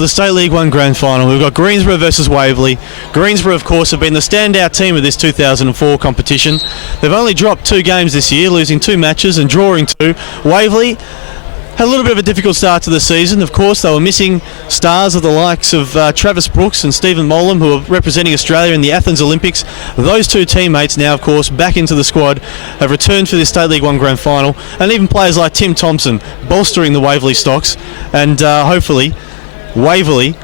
for the State League 1 Grand Final. We've got Greensborough versus Waverley. Greensborough, of course, have been the standout team of this 2004 competition. They've only dropped 2 games this year, losing 2 matches and drawing 2. Waverley had a little bit of a difficult start to the season. Of course, they were missing stars of the likes of Travis Brooks and Stephen Molam, who are representing Australia in the Athens Olympics. Those 2 teammates now, of course, back into the squad, have returned for this State League 1 Grand Final, and even players like Tim Thompson bolstering the Waverley stocks, and hopefully Waverley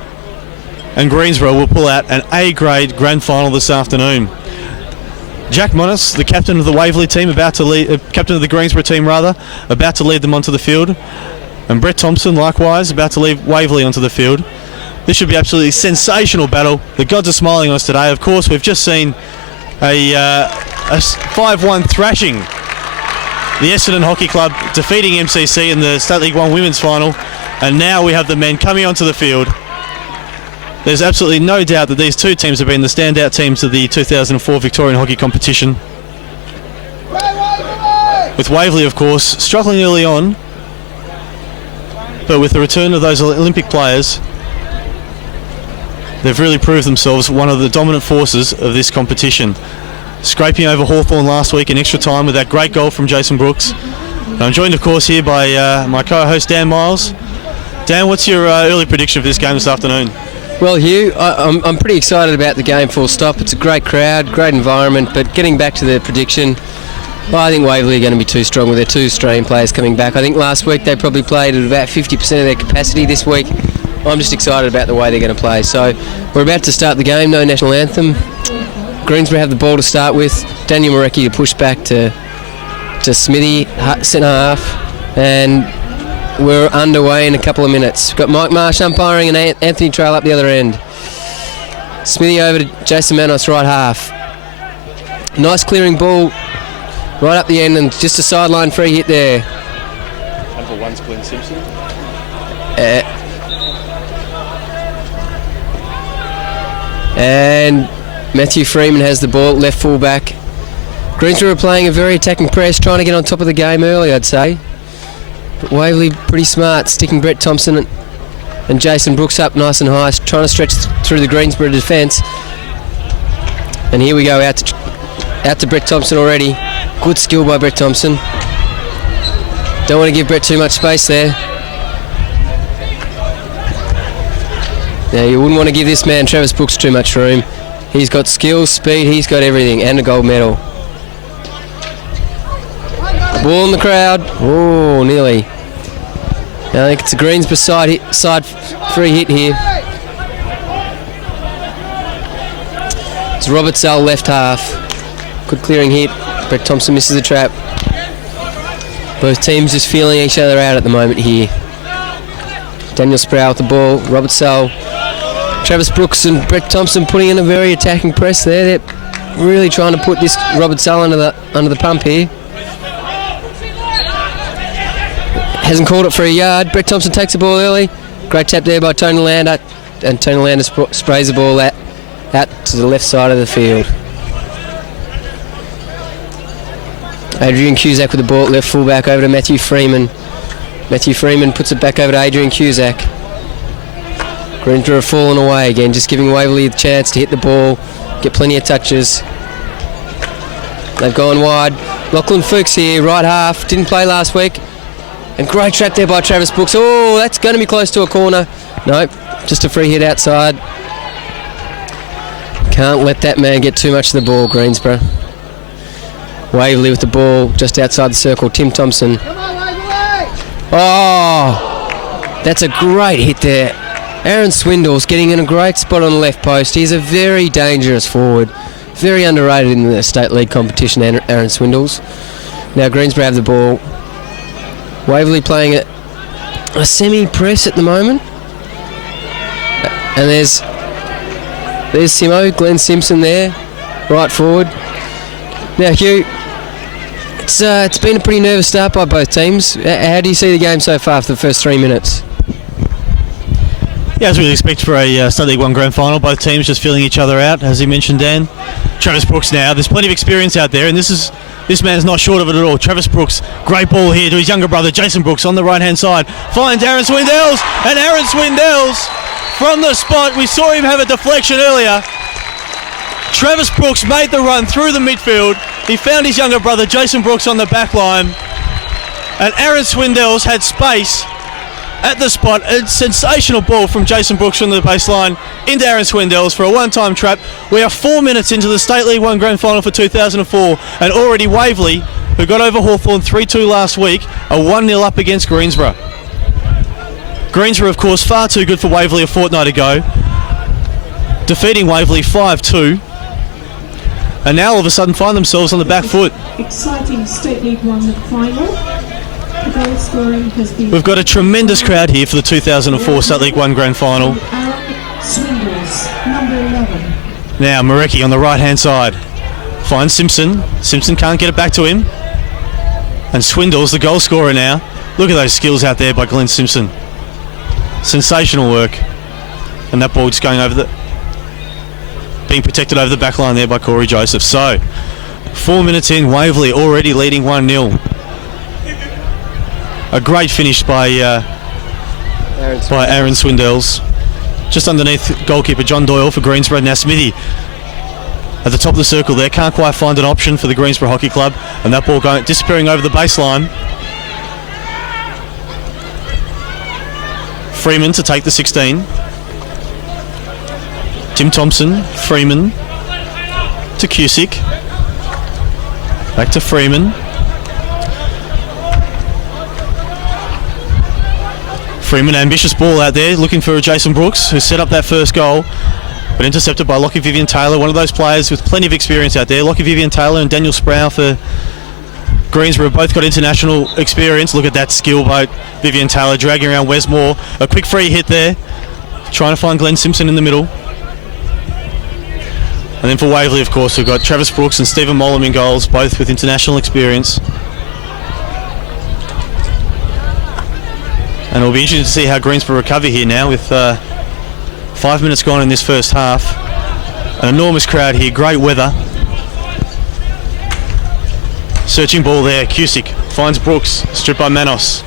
and Greensborough will pull out an A-grade Grand Final this afternoon. Jack Monis, the captain of the Waverley team, about to lead, captain of the Greensborough team rather, about to lead them onto the field, and Brett Thompson likewise about to lead Waverley onto the field. This should be absolutely sensational battle. The gods are smiling on us today. Of course, we've just seen a 5-1 thrashing the Essendon Hockey Club, defeating MCC in the State League 1 Women's Final, and now we have the men coming onto the field. There's absolutely no doubt that these 2 teams have been the standout teams of the 2004 Victorian Hockey Competition. With Waverley, of course, struggling early on, but with the return of those Olympic players, they've really proved themselves one of the dominant forces of this competition. Scraping over Hawthorn last week in extra time with that great goal from Jason Brooks. And I'm joined, of course, here by my co-host Dan Miles. Dan, what's your early prediction for this game this afternoon? Well, Hugh, I'm pretty excited about the game, full stop. It's a great crowd, great environment, but getting back to the prediction, I think Waverley are going to be too strong with their 2 Australian players coming back. I think last week they probably played at about 50% of their capacity. This week, I'm just excited about the way they're going to play. So we're about to start the game, no national anthem. Greensborough have the ball to start with. Daniel Marecki to push back to Smithy, centre half, and we're underway in a couple of minutes. We've got Mike Marsh umpiring and Anthony Trail up the other end. Smithy over to Jason Manos, right half. Nice clearing ball right up the end, and just a sideline free hit there. Number 1's Glenn Simpson. And Matthew Freeman has the ball, left full back. Greensborough are playing a very attacking press, trying to get on top of the game early, I'd say. But Waverley pretty smart, sticking Brett Thompson and Jason Brooks up nice and high, trying to stretch through the Greensborough defence. And here we go, out to Brett Thompson already. Good skill by Brett Thompson. Don't want to give Brett too much space there. Now, you wouldn't want to give this man, Travis Brooks, too much room. He's got skill, speed, he's got everything, and a gold medal. Ball in the crowd. Oh, nearly. I think it's a Greensborough side free hit here. It's Robert Sell, left half. Good clearing hit. Brett Thompson misses the trap. Both teams just feeling each other out at the moment here. Daniel Sproul with the ball. Robert Sell. Travis Brooks and Brett Thompson putting in a very attacking press there. They're really trying to put this Robert Sell under the pump here. Hasn't called it for a yard. Brett Thompson takes the ball early. Great tap there by Tony Lander. And Tony Lander sprays the ball out to the left side of the field. Adrian Cusack with the ball, left fullback over to Matthew Freeman. Matthew Freeman puts it back over to Adrian Cusack. Greensborough have fallen away again, just giving Waverley the chance to hit the ball, get plenty of touches. They've gone wide. Lachlan Fuchs here, right half, didn't play last week. And great trap there by Travis Brooks. Oh, that's going to be close to a corner. Nope, just a free hit outside. Can't let that man get too much of the ball, Greensborough. Waverley with the ball just outside the circle. Tim Thompson. Oh, that's a great hit there. Aaron Swindle's getting in a great spot on the left post. He's a very dangerous forward. Very underrated in the State League competition, Aaron Swindles. Now Greensborough have the ball. Waverley playing a semi-press at the moment. And there's Simo, Glenn Simpson there, right forward. Now Hugh, it's been a pretty nervous start by both teams. How do you see the game so far for the first 3 minutes? Yeah, as we'd expect for a State League 1 Grand Final, both teams just feeling each other out, as you mentioned, Dan. Travis Brooks now, there's plenty of experience out there, and this man's not short of it at all. Travis Brooks, great ball here to his younger brother, Jason Brooks, on the right-hand side. Finds Aaron Swindells, and Aaron Swindells from the spot. We saw him have a deflection earlier. Travis Brooks made the run through the midfield. He found his younger brother Jason Brooks on the back line. And Aaron Swindells had space at the spot. A sensational ball from Jason Brooks from the baseline into Aaron Swindells for a one-time trap. We are 4 minutes into the State League 1 Grand Final for 2004, and already Waverley, who got over Hawthorn 3-2 last week, are 1-0 up against Greensborough. Greensborough, of course, far too good for Waverley a fortnight ago, defeating Waverley 5-2, and now all of a sudden find themselves on the back foot. Exciting State League 1 final. The goal scoring has been... We've got a tremendous crowd here for the 2004 State League 1 Grand Final. Aaron Swindells, number 11. Now Marecki on the right hand side finds Simpson. Simpson can't get it back to him. And Swindells, the goal scorer now. Look at those skills out there by Glenn Simpson. Sensational work. And that ball just going over the... being protected over the back line there by Corey Joseph. So, 4 minutes in, Waverley already leading 1-0. A great finish by Aaron Swindells. Just underneath goalkeeper John Doyle for Greensborough. Now Smithy at the top of the circle there. Can't quite find an option for the Greensborough Hockey Club. And that ball disappearing over the baseline. Freeman to take the 16. Tim Thompson, Freeman to Cusick. Back to Freeman. Freeman, ambitious ball out there, looking for Jason Brooks, who set up that first goal, but intercepted by Lockie Vivian Taylor, one of those players with plenty of experience out there. Lockie Vivian Taylor and Daniel Sproul for Greensborough both got international experience. Look at that skill by Vivian Taylor, dragging around Wes Moore. A quick free hit there, trying to find Glenn Simpson in the middle. And then for Waverley, of course, we've got Travis Brooks and Stephen Molam in goals, both with international experience. And it'll be interesting to see how Greensborough recover here now with 5 minutes gone in this first half. An enormous crowd here, great weather. Searching ball there, Cusick finds Brooks, stripped by Manos.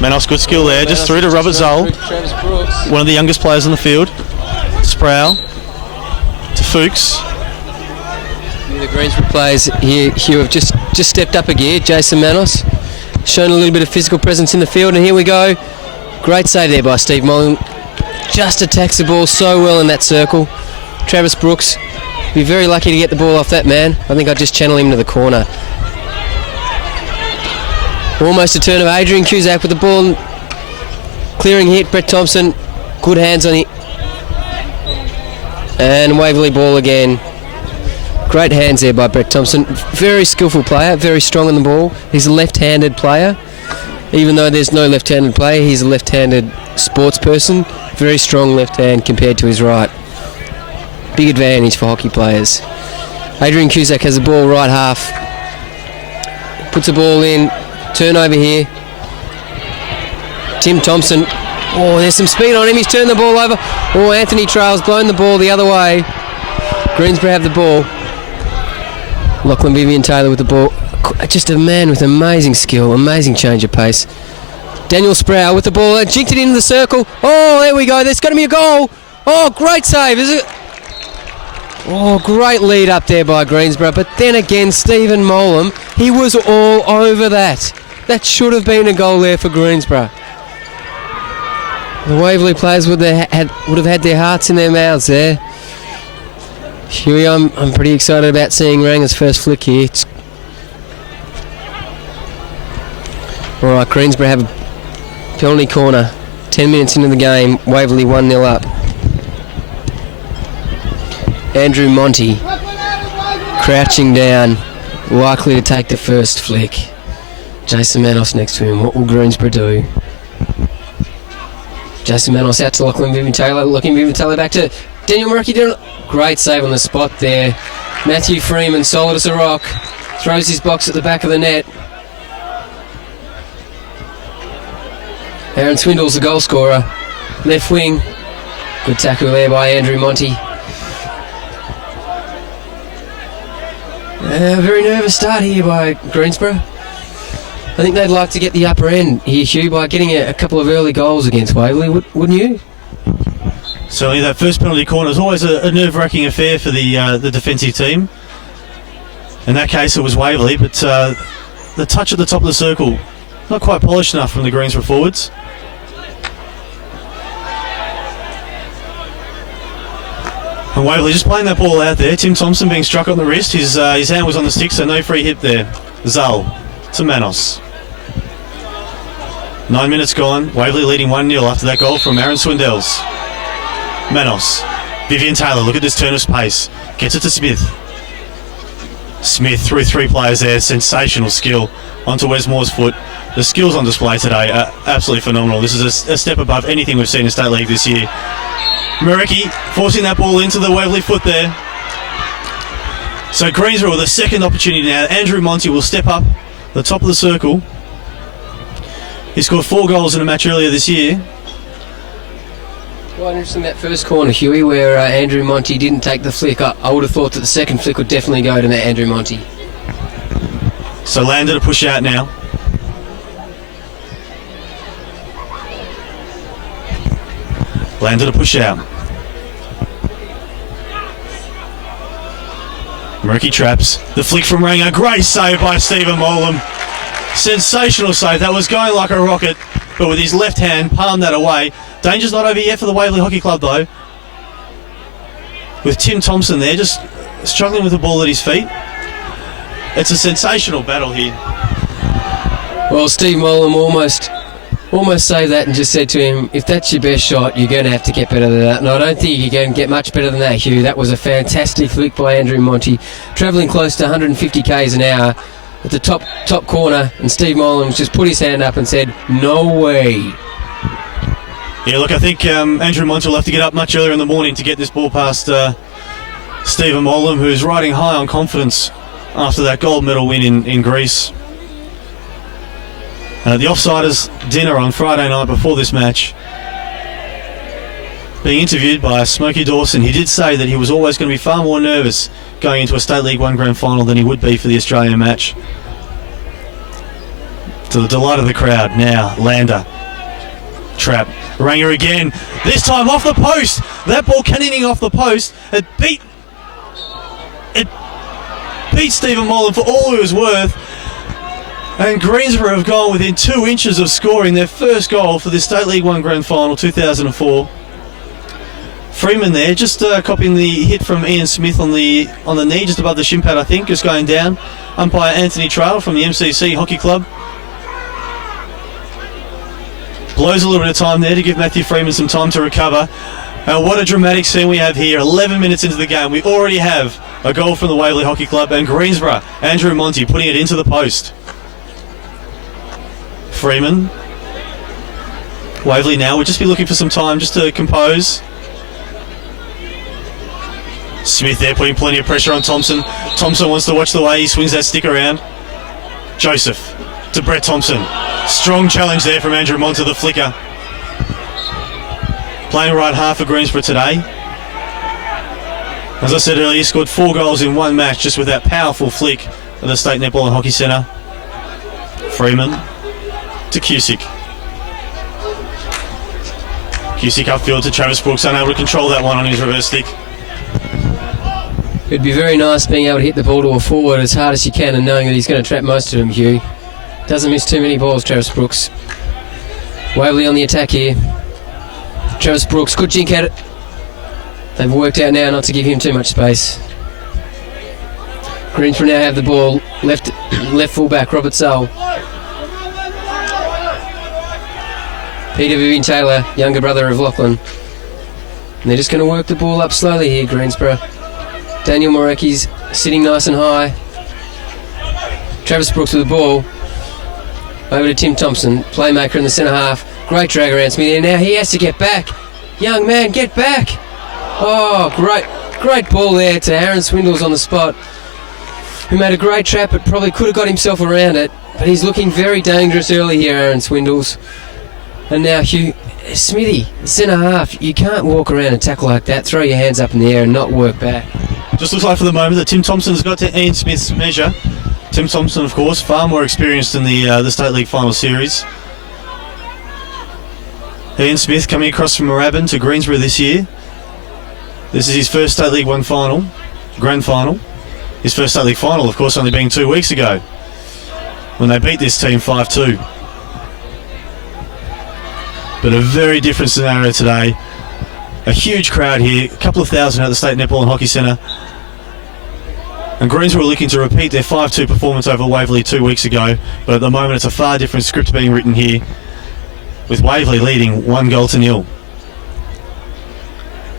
Manos, good skill there, just through to Robert Zoll, one of the youngest players on the field. Sproul to Fuchs. The Greensborough players here, Hugh, have just stepped up a gear. Jason Manos shown a little bit of physical presence in the field, and here we go. Great save there by Steve Mullen. Just attacks the ball so well in that circle. Travis Brooks, be very lucky to get the ball off that man. I think I'd just channel him to the corner. Almost a turn of Adrian Cusack with the ball. Clearing hit, Brett Thompson. Good hands on it. And Waverley ball again. Great hands there by Brett Thompson. Very skillful player, very strong on the ball. He's a left-handed player. Even though there's no left-handed player, he's a left-handed sports person. Very strong left hand compared to his right. Big advantage for hockey players. Adrian Cusack has the ball right half. Puts the ball in. Turnover here. Tim Thompson. Oh, there's some speed on him. He's turned the ball over. Oh, Anthony Trail's blown the ball the other way. Greensborough have the ball. Lachlan Vivian Taylor with the ball. Just a man with amazing skill, amazing change of pace. Daniel Sproul with the ball, jinked it into the circle. Oh, there we go. There's going to be a goal. Oh, great save. Is it? Oh, great lead up there by Greensborough. But then again, Stephen Molam, he was all over that. That should have been a goal there for Greensborough. The Waverley players would have had their hearts in their mouths there. Huey, I'm pretty excited about seeing Ranga's first flick here. Alright, Greensborough have a penalty corner. 10 minutes into the game, Waverley 1-0 up. Andrew Monty crouching down, likely to take the first flick. Jason Manos next to him. What will Greensborough do? Jason Manos out to Lachlan Vivian Taylor. Lachlan Vivian Taylor back to Daniel Murray. Great save on the spot there. Matthew Freeman, solid as a rock. Throws his box at the back of the net. Aaron Swindells the goal scorer. Left wing. Good tackle there by Andrew Monty. A very nervous start here by Greensborough. I think they'd like to get the upper end here, Hugh, by getting a couple of early goals against Waverley, wouldn't you? Certainly that first penalty corner is always a nerve-wracking affair for the defensive team. In that case it was Waverley, but the touch at the top of the circle, not quite polished enough from the Greensborough forwards. And Waverley just playing that ball out there. Tim Thompson being struck on the wrist. His hand was on the stick, so no free hit there. Zal to Manos. 9 minutes gone. Waverley leading 1-0 after that goal from Aaron Swindells. Manos. Vivian Taylor, look at this turn of pace. Gets it to Smith. Smith through 3 players there. Sensational skill onto Wes Moore's foot. The skills on display today are absolutely phenomenal. This is a step above anything we've seen in State League this year. Marecki forcing that ball into the Waverley foot there. So Greensborough with a second opportunity now. Andrew Monty will step up the top of the circle. He scored 4 goals in a match earlier this year. Quite interesting that first corner, Huey, where Andrew Monty didn't take the flick. I would have thought that the second flick would definitely go to that Andrew Monty. So Lander to push out now. Lander to push out. Murky traps. The flick from Ranger. Great save by Stephen Molam. Sensational save. That was going like a rocket, but with his left hand, palmed that away. Danger's not over yet for the Waverley Hockey Club, though. With Tim Thompson there, just struggling with the ball at his feet. It's a sensational battle here. Well, Steve Molam almost saved that and just said to him, if that's your best shot, you're going to have to get better than that. And I don't think you can get much better than that, Hugh. That was a fantastic flick by Andrew Monty, travelling close to 150 k's an hour at the top corner, and Steve Molam just put his hand up and said, no way. Yeah, look, I think Andrew Monty will have to get up much earlier in the morning to get this ball past Stephen Molam, who's riding high on confidence after that gold medal win in Greece. And at the Offsiders dinner on Friday night before this match, being interviewed by Smokey Dawson, he did say that he was always going to be far more nervous going into a State League 1 Grand Final than he would be for the Australian match. To the delight of the crowd. Now, Lander. Trap. Ranger again. This time off the post. That ball cannoning off the post. It beat Stephen Molam for all he was worth. And Greensborough have gone within 2 inches of scoring their first goal for the State League 1 Grand Final 2004. Freeman there, just copying the hit from Ian Smith on the knee, just above the shin pad, I think, just going down. Umpire Anthony Trail from the MCC Hockey Club. Blows a little bit of time there to give Matthew Freeman some time to recover. And what a dramatic scene we have here. 11 minutes into the game, we already have a goal from the Waverley Hockey Club, and Greensborough, Andrew Monty, putting it into the post. Freeman. Waverley now will just be looking for some time just to compose. Smith there putting plenty of pressure on Thompson. Thompson wants to watch the way he swings that stick around. Joseph to Brett Thompson. Strong challenge there from Andrew Monty, the flicker. Playing right half for Greensborough today. As I said earlier, he scored 4 goals in 1 match just with that powerful flick at the State Netball and Hockey Centre. Freeman to Cusick. Cusick upfield to Travis Brooks, unable to control that one on his reverse stick. It'd be very nice being able to hit the ball to a forward as hard as you can and knowing that he's going to trap most of them, Hugh. Doesn't miss too many balls, Travis Brooks. Waverley on the attack here. Travis Brooks, good jink at it. They've worked out now not to give him too much space. Greensborough now have the ball. Left fullback, Robert Sowell. Peter Vivian Taylor, younger brother of Lachlan. And they're just going to work the ball up slowly here, Greensborough. Daniel Morecki's sitting nice and high. Travis Brooks with the ball. Over to Tim Thompson, playmaker in the centre half. Great drag around Smith there. Now he has to get back. Young man, get back. Oh, great ball there to Aaron Swindells on the spot, who made a great trap but probably could have got himself around it. But he's looking very dangerous early here, Aaron Swindells. And now Hugh, Smithy, centre half, you can't walk around and tackle like that, throw your hands up in the air and not work back. Just looks like for the moment that Tim Thompson's got to Ian Smith's measure. Tim Thompson, of course, far more experienced in the State League Final Series. Ian Smith coming across from Moorabbin to Greensborough this year. This is his first State League 1 final, grand final. His first State League final, of course, only being 2 weeks ago when they beat this team 5-2. But a very different scenario today. A huge crowd here, a couple of thousand at the State Netball and Hockey Centre. And Greensborough are looking to repeat their 5-2 performance over Waverley 2 weeks ago, but at the moment it's a far different script being written here, with Waverley leading 1-0.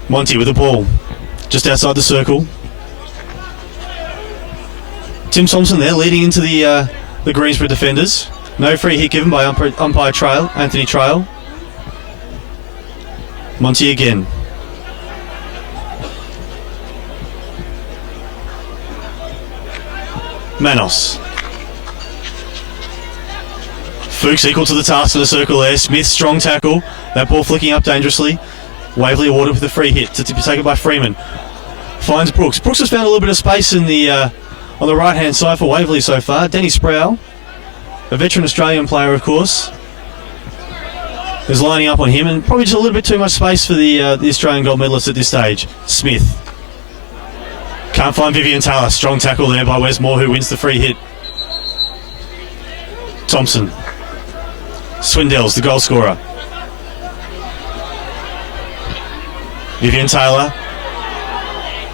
Monty with the ball, just outside the circle. Tim Thompson there leading into the Greensborough defenders. No free hit given by umpire Trail, Anthony Trail. Monty again. Manos. Fuchs equal to the task in the circle there. Smith, strong tackle. That ball flicking up dangerously. Waverley awarded with a free hit to be taken by Freeman. Finds Brooks. Brooks has found a little bit of space in the on the right hand side for Waverley so far. Denny Sproul, a veteran Australian player, of course, is lining up on him, and probably just a little bit too much space for the Australian gold medalist at this stage. Smith. Can't find Vivian Taylor. Strong tackle there by Wes Moore, who wins the free hit. Thompson. Swindells, the goal scorer. Vivian Taylor.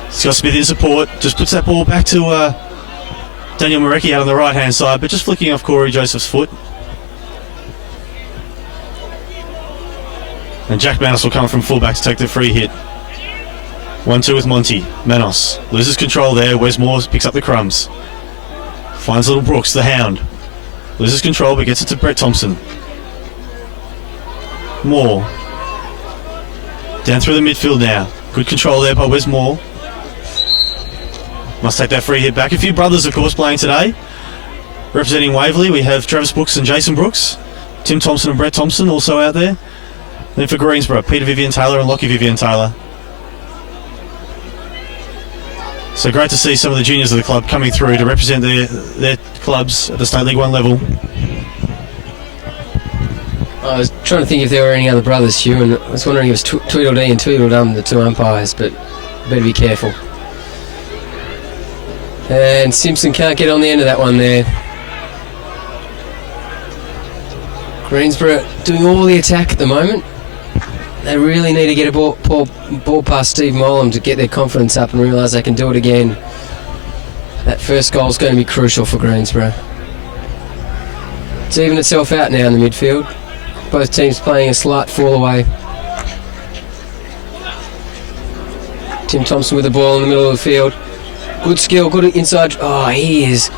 Scott Smith in support. Just puts that ball back to Daniel Marecki out on the right hand side, but just flicking off Corey Joseph's foot. And Jack Manos will come from fullback to take the free hit. 1-2 with Monty. Manos loses control there. Wes Moore picks up the crumbs. Finds little Brooks, the hound. Loses control but gets it to Brett Thompson. Moore. Down through the midfield now. Good control there by Wes Moore. Must take that free hit back. A few brothers, of course, playing today. Representing Waverley, we have Travis Brooks and Jason Brooks. Tim Thompson and Brett Thompson also out there. Then for Greensborough, Peter Vivian Taylor and Lockie Vivian Taylor. So great to see some of the juniors of the club coming through to represent their clubs at the State League 1 level. I was trying to think if there were any other brothers, Hugh, and I was wondering if it was Tweedledee and Tweedledum, the two umpires, but better be careful. And Simpson can't get on the end of that one there. Greensborough doing all the attack at the moment. They really need to get a ball past Steve Molam to get their confidence up and realise they can do it again. That first goal is going to be crucial for Greensborough. It's even itself out now in the midfield. Both teams playing a slight fall away. Tim Thompson with the ball in the middle of the field. Good skill, good inside. Oh, he is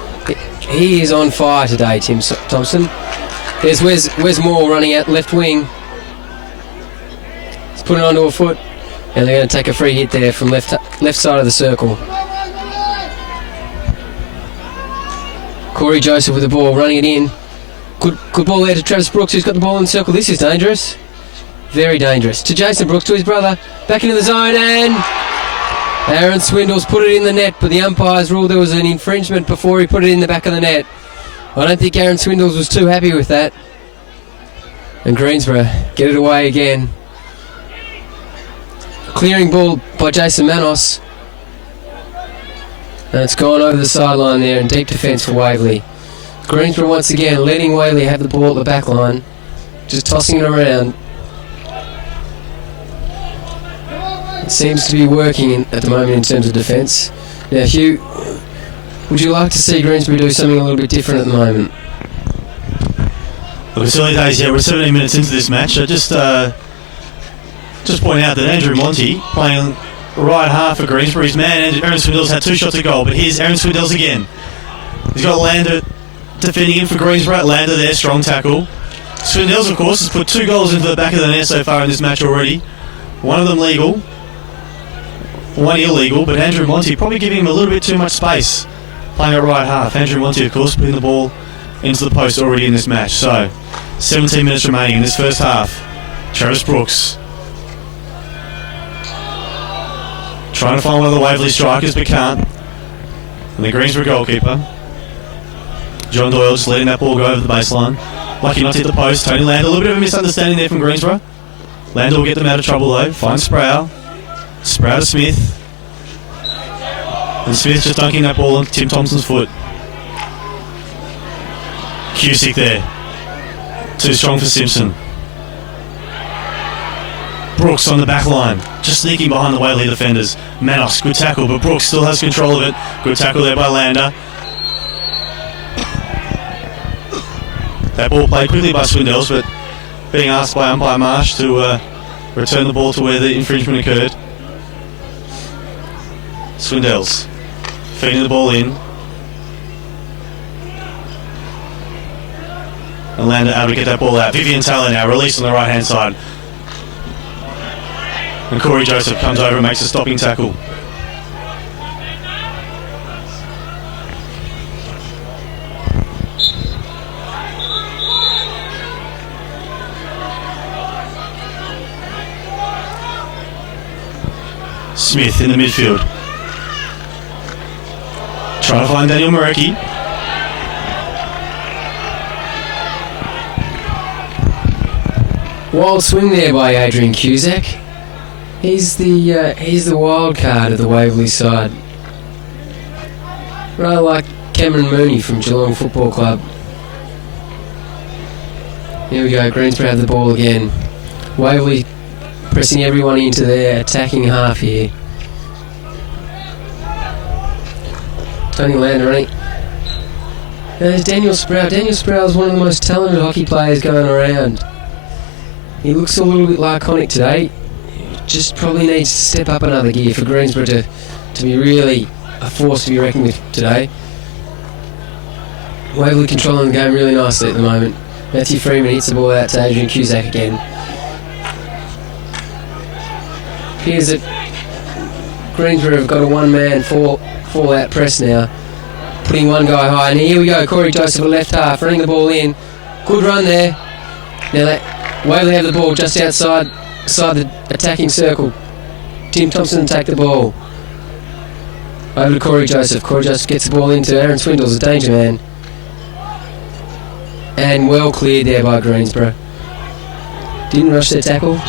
on fire today, Tim Thompson. There's Wes Moore running out left wing. He's putting it onto a foot, and they're going to take a free hit there from left side of the circle. Corey Joseph with the ball, running it in. Good ball there to Travis Brooks, who's got the ball in the circle. This is dangerous. Very dangerous. To Jason Brooks, to his brother. Back into the zone, and Aaron Swindles put it in the net, but the umpires ruled there was an infringement before he put it in the back of the net. I don't think Aaron Swindles was too happy with that. And Greensborough get it away again. Clearing ball by Jason Manos. And it's gone over the sideline there in deep defence for Waverley. Greensborough once again letting Waverley have the ball at the back line. Just tossing it around. It seems to be working at the moment in terms of defence. Now, Hugh, would you like to see Greensborough do something a little bit different at the moment? Look, it's early days, yeah. We're 17 minutes into this match. I just point out that Andrew Monty playing right half for Greensborough. His man, Aaron Swindles, had 2 shots at goal, but here's Aaron Swindles again. He's got Lander defending him for Greensborough. Lander there, strong tackle. Swindles, of course, has put 2 goals into the back of the net so far in this match already. One of them legal, one illegal, but Andrew Monty probably giving him a little bit too much space playing at right half. Andrew Monty, of course, putting the ball into the post already in this match. So, 17 minutes remaining in this first half. Travis Brooks trying to find one of the Waverley strikers, but can't. And the Greensborough goalkeeper, John Doyle, just letting that ball go over the baseline. Lucky not to hit the post. Tony Lander, a little bit of a misunderstanding there from Greensborough. Lander will get them out of trouble though. Finds Sproul. Sprout to Smith. And Smith just dunking that ball on Tim Thompson's foot. Cusick there. Too strong for Simpson. Brooks on the back line, just sneaking behind the Whaley defenders. Manos, good tackle, but Brooks still has control of it. Good tackle there by Lander. That ball played quickly by Swindells, but being asked by umpire Marsh to return the ball to where the infringement occurred. Swindells feeding the ball in. And Lander able to get that ball out. Vivian Taylor now released on the right hand side. And Corey Joseph comes over and makes a stopping tackle. Smith in the midfield. Trying to find Daniel Marecki. Wild swing there by Adrian Cusack. He's the wild card of the Waverley side. Rather like Cameron Mooney from Geelong Football Club. Here we go, Greensborough have the ball again. Waverley pressing everyone into their attacking half here. Tony Lander running. There's Daniel Sprout. Daniel Sprout is one of the most talented hockey players going around. He looks a little bit laconic today. Just probably needs to step up another gear for Greensborough to be really a force to be reckoned with today. Waverley controlling the game really nicely at the moment. Matthew Freeman hits the ball out to Adrian Cusack again. Appears that Greensborough have got a one-man fall-out press now. Putting one guy high, and here we go, Corey Joseph at left half, running the ball in. Good run there. Now Waverley have the ball just outside the attacking circle. Tim Thompson take the ball. Over to Corey Joseph. Corey Joseph gets the ball into Aaron Swindles, a danger man. And well cleared there by Greensborough. Didn't rush their tackle.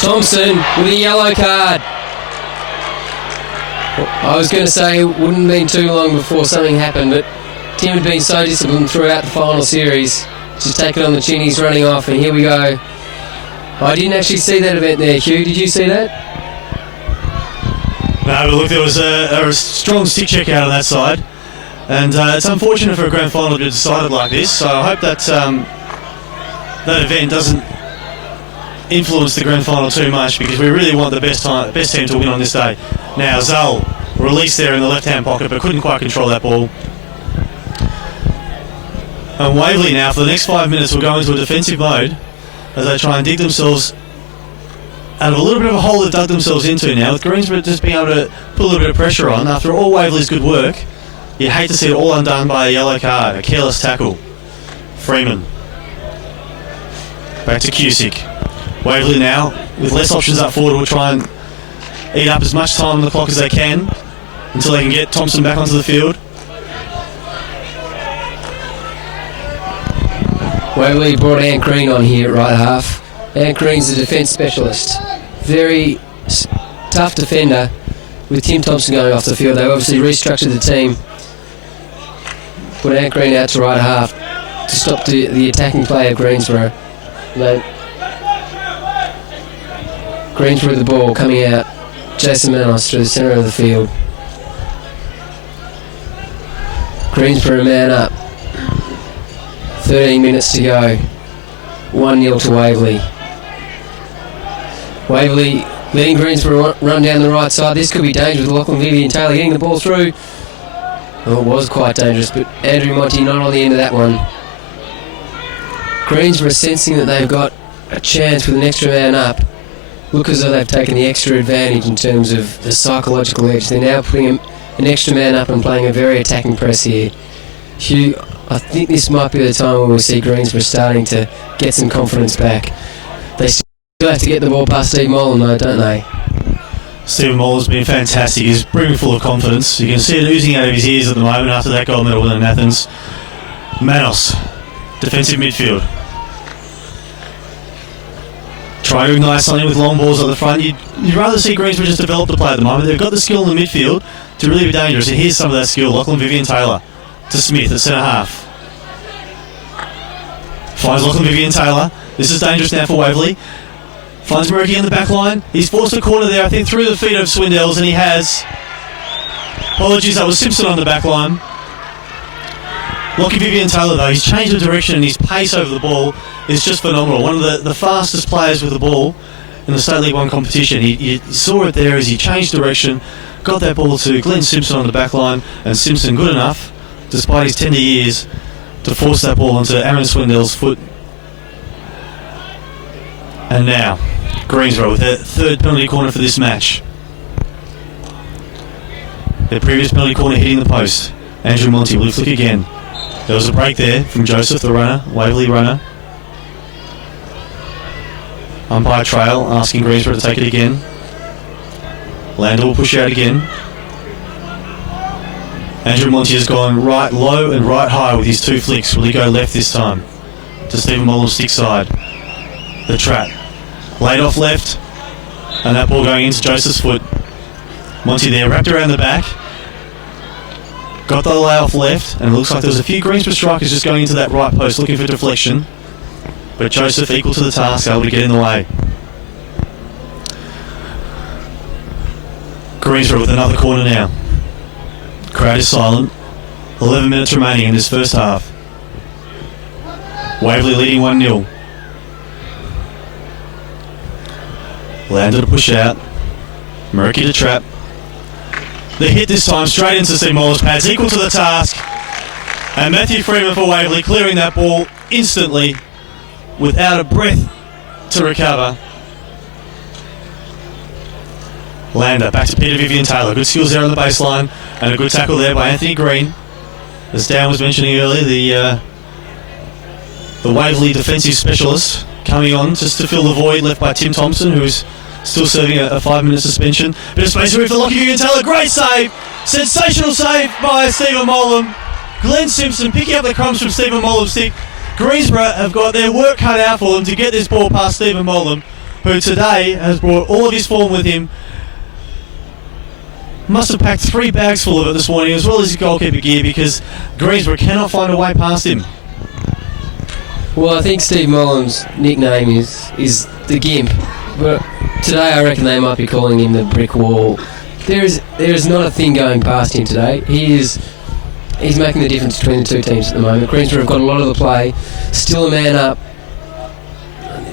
Thompson with a yellow card. I was going to say it wouldn't have been too long before something happened, but Tim had been so disciplined throughout the final series. Just take it on the chin, he's running off, and here we go. I didn't actually see that event there, Hugh. Did you see that? No, but look, there was a strong stick check out on that side. And it's unfortunate for a grand final to be decided like this, so I hope that that event doesn't influence the grand final too much, because we really want the best team to win on this day. Now, Zal released there in the left-hand pocket, but couldn't quite control that ball. And Waverley now, for the next 5 minutes, will go into a defensive mode as they try and dig themselves out of a little bit of a hole they've dug themselves into now, with Greensborough just being able to put a little bit of pressure on. After all Waverley's good work, you hate to see it all undone by a yellow card, a careless tackle. Freeman. Back to Cusick. Waverley now, with less options up forward, will try and eat up as much time on the clock as they can until they can get Thompson back onto the field. Waverley brought Ant Green on here at right half. Ant Green's a defence specialist. Very tough defender with Tim Thompson going off the field. They obviously restructured the team. Put Ant Green out to right half to stop the attacking play of Greensborough. Greensborough with the ball coming out. Jason Manos to the centre of the field. Greensborough man up. 13 minutes to go. 1-0 to Waverley. Waverley letting Greensborough run down the right side. This could be dangerous with Lachlan Vivian Taylor getting the ball through. Oh, it was quite dangerous, but Andrew Monty not on the end of that one. Greensborough sensing that they've got a chance with an extra man up. Look as though they've taken the extra advantage in terms of the psychological edge. They're now putting an extra man up and playing a very attacking press here. Hugh, I think this might be the time when we'll see Greensborough starting to get some confidence back. They still have to get the ball past Steve Molan though, don't they? Stephen Molan's been fantastic. He's brimming full of confidence. You can see it oozing out of his ears at the moment after that gold medal win in Athens. Manos, defensive midfield. try to ignite something with long balls at the front. You'd rather see Greensborough just develop the play at the moment. They've got the skill in the midfield to really be dangerous. And here's some of that skill. Lachlan Vivian Taylor to Smith at centre half. Finds Lachlan Vivian Taylor. This is dangerous now for Waverley. Finds Murky in the back line. He's forced a corner there, I think, through the feet of Swindells, and he has. Apologies, that was Simpson on the back line. Lachlan Vivian Taylor, though, he's changed the direction and his pace over the ball is just phenomenal. One of the fastest players with the ball in the State League 1 competition. You saw it there as he changed direction, got that ball to Glenn Simpson on the back line, and Simpson good enough, despite his tender years, to force that ball onto Aaron Swindell's foot. And now, Greensborough with their third penalty corner for this match. Their previous penalty corner hitting the post. Andrew Monty will flick again. There was a break there from Joseph, the runner, Waverley runner. Umpire Trail asking Greensborough to take it again. Lander will push out again. Andrew Monty has gone right low and right high with his two flicks. Will he go left this time? To Stephen Mollum's stick side. The trap. Laid off left. And that ball going into Joseph's foot. Monty there, wrapped around the back. Got the lay off left, and it looks like there was a few Greensborough strikers just going into that right post looking for deflection. But Joseph, equal to the task, able to get in the way. Greensborough with another corner now. Crowd is silent. 11 minutes remaining in this first half. Waverley leading 1-0. Lander to push out. Murky to trap. The hit this time straight into Steve Muller's pads, equal to the task. And Matthew Freeman for Waverley clearing that ball instantly without a breath to recover. Lander back to Peter Vivian Taylor. Good skills there on the baseline and a good tackle there by Anthony Green. As Dan was mentioning earlier, the Waverley defensive specialist coming on just to fill the void left by Tim Thompson, who's still serving a 5-minute suspension. Bit of space for Lachlan Vivian Taylor. Great save. Sensational save by Stephen Mollum. Glenn Simpson picking up the crumbs from Stephen Mollum's stick. Greensborough have got their work cut out for them to get this ball past Stephen Mollum, who today has brought all of his form with him. Must have packed 3 bags full of it this morning, as well as his goalkeeper gear, because Greensborough cannot find a way past him. Well, I think Steve Mollum's nickname is the Gimp, but today I reckon they might be calling him the Brick Wall. There is not a thing going past him today. He's making the difference between the two teams at the moment. Greensborough have got a lot of the play, still a man up.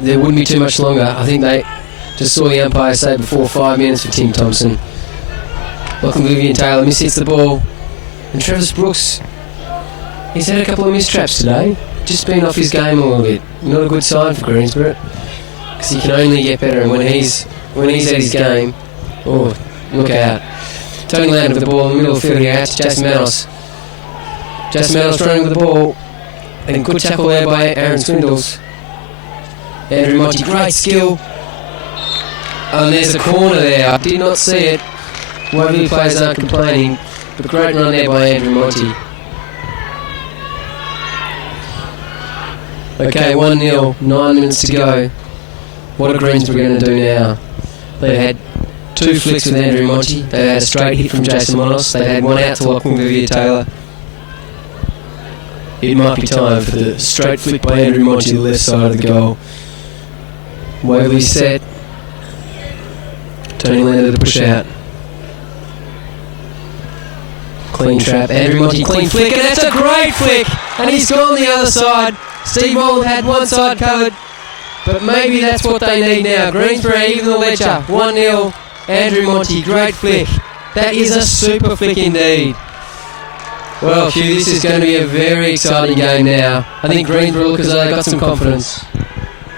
There wouldn't be too much longer. I think they just saw the umpire say before 5 minutes for Tim Thompson. Lachlan Vivian Taylor mishits the ball, and Travis Brooks, he's had a couple of mistraps today. Just been off his game a little bit. Not a good sign for Greensborough, because he can only get better. And when he's at his game, oh, look out! Tony Lander with the ball in the middle of the field here. Out to Jason Manos. Jason Manos running with the ball, and good tackle there by Aaron Swindles. Andrew Monty, great skill. And there's a corner there. I did not see it. Waverley players aren't complaining, but great run there by Andrew Monty. Okay, 1-0, 9 minutes to go. What are Greensborough going to do now? They had 2 flicks with Andrew Monty. They had a straight hit from Jason Monos. They had one out to Lachlan Vivian Taylor. It might be time for the straight flick by Andrew Monty to the left side of the goal. Waverley set. Tony Lander to push out. Clean trap. Andrew Monty, clean flick, and that's a great flick! And he's gone the other side. Steve Mollum had one side covered, but maybe that's what they need now. Greensborough even the ledger. 1-0. Andrew Monty, great flick. That is a super flick indeed. Well, Hugh, this is going to be a very exciting game now. I think Greensborough look as though they've got some confidence.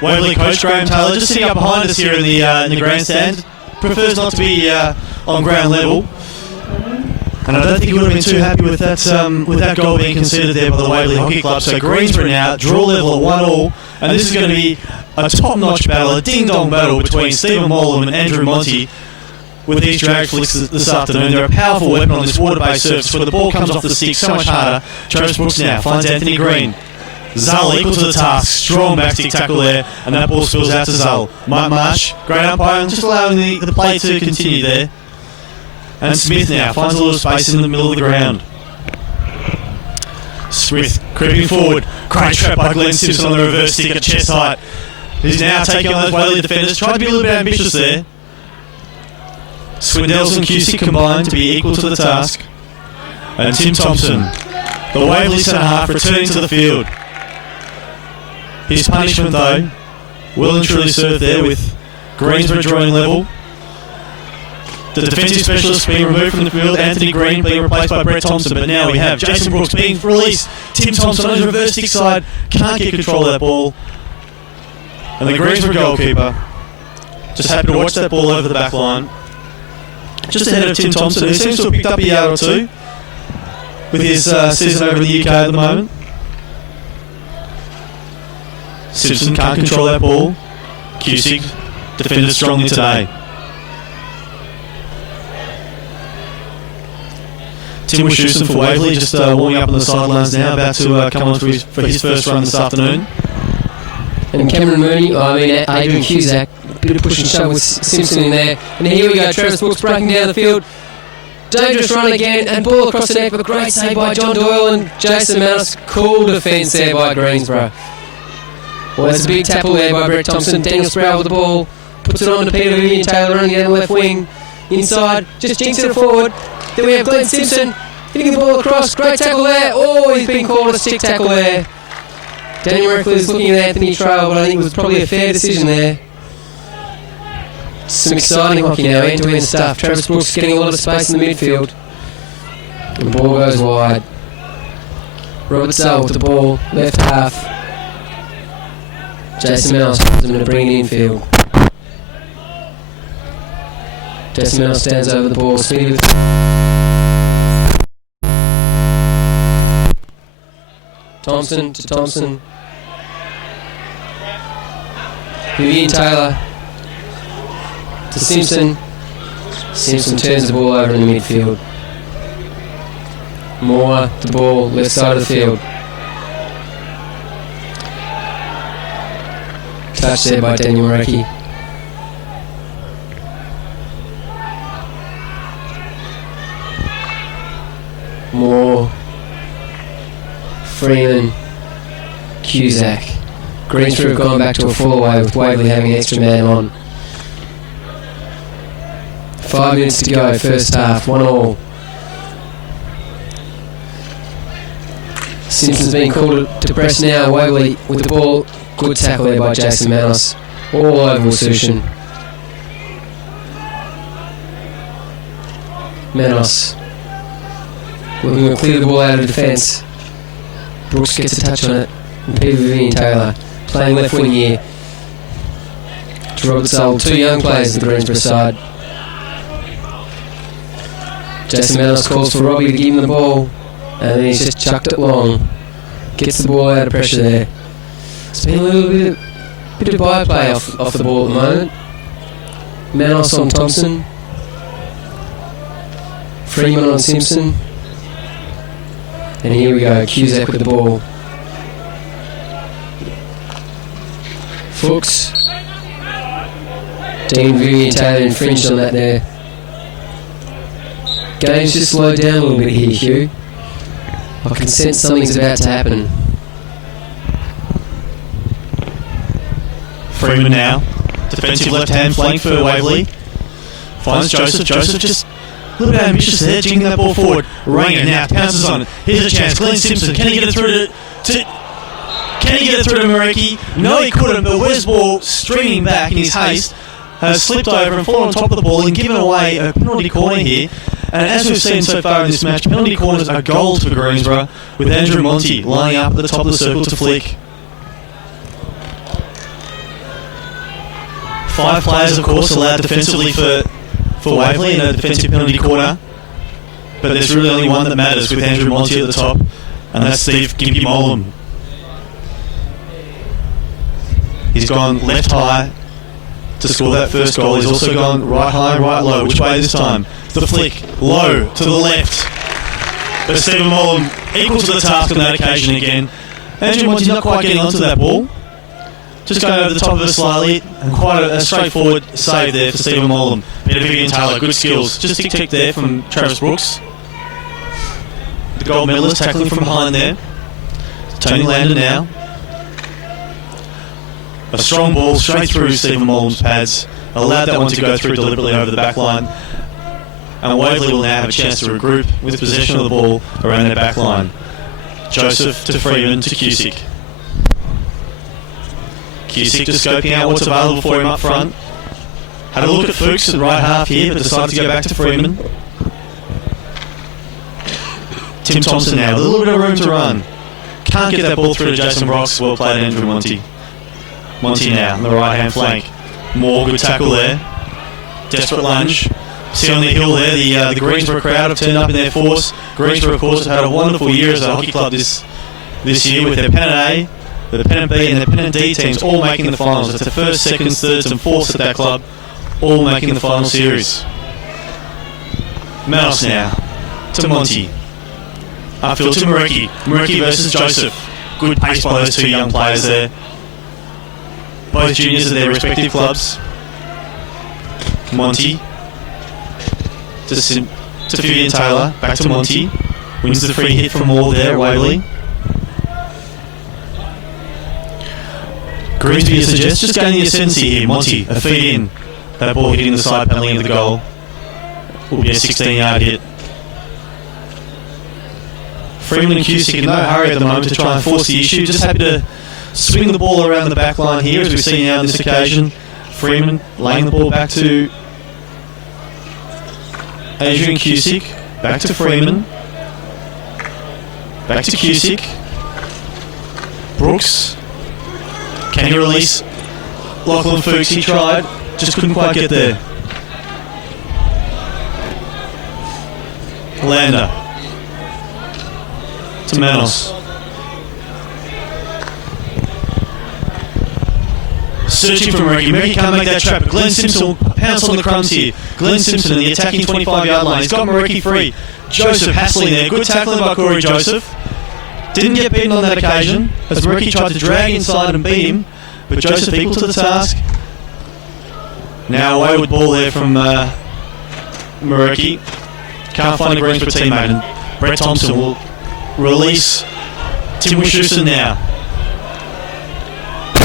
Waverley coach Graham Taylor just sitting up behind us here in the grandstand. Prefers not to be on ground level. And I don't think he would have been too happy with that goal being conceded there by the Waverley Hockey Club. So Greensborough now, draw level at 1-1. And this is going to be a top-notch battle, a ding-dong battle between Stephen Mollum and Andrew Monty with these drag flicks this afternoon. They're a powerful weapon on this water-based surface where the ball comes off the stick so much harder. Travis Brooks now finds Anthony Green. Zull equal to the task. Strong back stick tackle there, and that ball spills out to Zull. Mike Marsh, great umpire, and just allowing the play to continue there. And Smith now finds a little space in the middle of the ground. Smith creeping forward. Great trap by Glenn Simpson on the reverse stick at chest height. He's now taking on those Whaley defenders. Tried to be a little bit ambitious there. Swindells and Cusick combined to be equal to the task. And Tim Thompson, the Waverley centre half, returning to the field. His punishment, though, will and truly served there with Greensborough drawing level. The defensive specialist being removed from the field, Anthony Green being replaced by Brett Thompson, but now we have Jason Brooks being released. Tim Thompson on his reverse stick side, can't get control of that ball. And the Greensborough goalkeeper just happy to watch that ball over the back line. Just ahead of Tim Thompson, who seems to have picked up a yard or two with his season over in the UK at the moment. Simpson can't control that ball. Cusick defended strongly today. Tim Wishusen for Waverley, just warming up on the sidelines now, about to come on for his first run this afternoon. And Cameron Mooney, Adrian Cusack, bit of push and shove with Simpson in there. And here we go, Travis Brooks breaking down the field. Dangerous run again, and ball across the net, but great save by John Doyle and Jason Manus. Cool defence there by Greensborough. Well, there's a big tackle there by Brett Thompson. Daniel Sproul with the ball, puts it on to Peter Vivian Taylor running down the left wing. Inside, just jinks it forward. Then we have Glenn Simpson hitting the ball across. Great tackle there. Oh, he's been called a stick tackle there. Daniel Merkley is looking at Anthony Trail, but I think it was probably a fair decision there. Some exciting hockey now, end-to-end stuff. Travis Brooks getting a lot of space in the midfield. And the ball goes wide. Robert Zull with the ball, left half. Jason Mouse comes in to bring it infield. Jason Mouse stands over the ball, speedy with Thompson to Thompson. Vivian Taylor to Simpson. Simpson turns the ball over in the midfield. Moore the ball, left side of the field. Touch there by Daniel Marecki. Moore, Freeman, Cusack. Greensborough have gone back to a full away with Waverley having an extra man on. 5 minutes to go, first half, 1-1. Simpson's being called to press now. Waverley with the ball. Good tackle there by Jason Manos. All over Wilsution. Manos looking to clear the ball out of defence. Brooks gets a touch on it. And Peter Vivian Taylor playing left wing here. To Robert Zull, 2 young players on the Greensborough side. Jason Manos calls for Robbie to give him the ball, and then he's just chucked it long. Gets the ball out of pressure there. It's been a little bit of byplay off the ball at the moment. Manos on Thompson. Freeman on Simpson. And here we go, Cusack with the ball. Fuchs. Dean Vivian Taylor infringed on that there. Game's just slowed down a little bit here, Hugh. I can sense something's about to happen. Freeman now, defensive left-hand flank for Waverley. Finds Joseph. Joseph just a little bit ambitious there, jinking that ball forward. Ranger now pounces on it. Here's a chance. Glenn Simpson, can he get it through can he get it through to Marecki? No, he couldn't, but Wes Ball, streaming back in his haste, has slipped over and fallen on top of the ball and given away a penalty corner here. And as we've seen so far in this match, penalty corners are gold for Greensborough, with Andrew Monty lining up at the top of the circle to flick. 5 players, of course, allowed defensively for Waverley in a defensive penalty corner. But there's really only one that matters, with Andrew Monty at the top, and that's Steve Gimpy Molam. He's gone left high to score that first goal. He's also gone right high, right low. Which way this time? The flick, low, to the left. But Stephen Molam equal to the task on that occasion again. Andrew Monty's not quite getting onto that ball. Just going over the top of it slightly, and quite a straightforward save there for Stephen Molam. Bit of Vivian Taylor, good skills. Just tick there from Travis Brooks. The gold medalist tackling from behind there. Tony Lander now. A strong ball straight through Stephen Molam's pads. Allowed that one to go through deliberately over the back line. And Waverley will now have a chance to regroup with possession of the ball around their back line. Joseph to Freeman to Cusick. Cusick just scoping out what's available for him up front. Had a look at Fuchs at the right half here, but decided to go back to Freeman. Tim Thompson now, a little bit of room to run. Can't get that ball through to Jason Brox. Well played, Andrew Monty. Monty now on the right hand flank. More good tackle there. Desperate lunge. See on the hill there, the Greensborough crowd have turned up in their force. Greensborough, of course, have had a wonderful year as a hockey club this year with their pennant A, the pennant B and the pennant D teams all making the finals. It's the first, seconds, thirds and fourths at that club, all making the final series. Manos now to Monty. Upfield to Marecki. Marecki versus Joseph. Good pace by those two young players there. Both juniors at their respective clubs. Monty to Vivian Taylor. Back to Monty. Wins the free hit from Wall there, Waverley. Greensby suggests just gaining the ascendancy here. Monty, a feed in. That ball hitting the side paneling of the goal. Will be a 16-yard hit. Freeman and Cusick in no hurry at the moment to try and force the issue. Just happy to swing the ball around the back line here, as we've seen now on this occasion. Freeman laying the ball back to Adrian Cusick. Back to Freeman. Back to Cusick. Brooks. Can he release Lachlan Fuchs? He tried, just couldn't quite get there. Lander to Manos. Searching for Marecki. Marecki can't make that trap, but Glenn Simpson will pounce on the crumbs here. Glenn Simpson in the attacking 25-yard line. He's got Marecki free. Joseph hassling there. Good tackling by Corey Joseph. Didn't get beaten on that occasion, as Marecki tried to drag inside and beat him, but Joseph equal to the task. Now a wayward ball there from Marecki. Can't find a Greensborough teammate, and Brett Thompson will release Tim Wischusen now.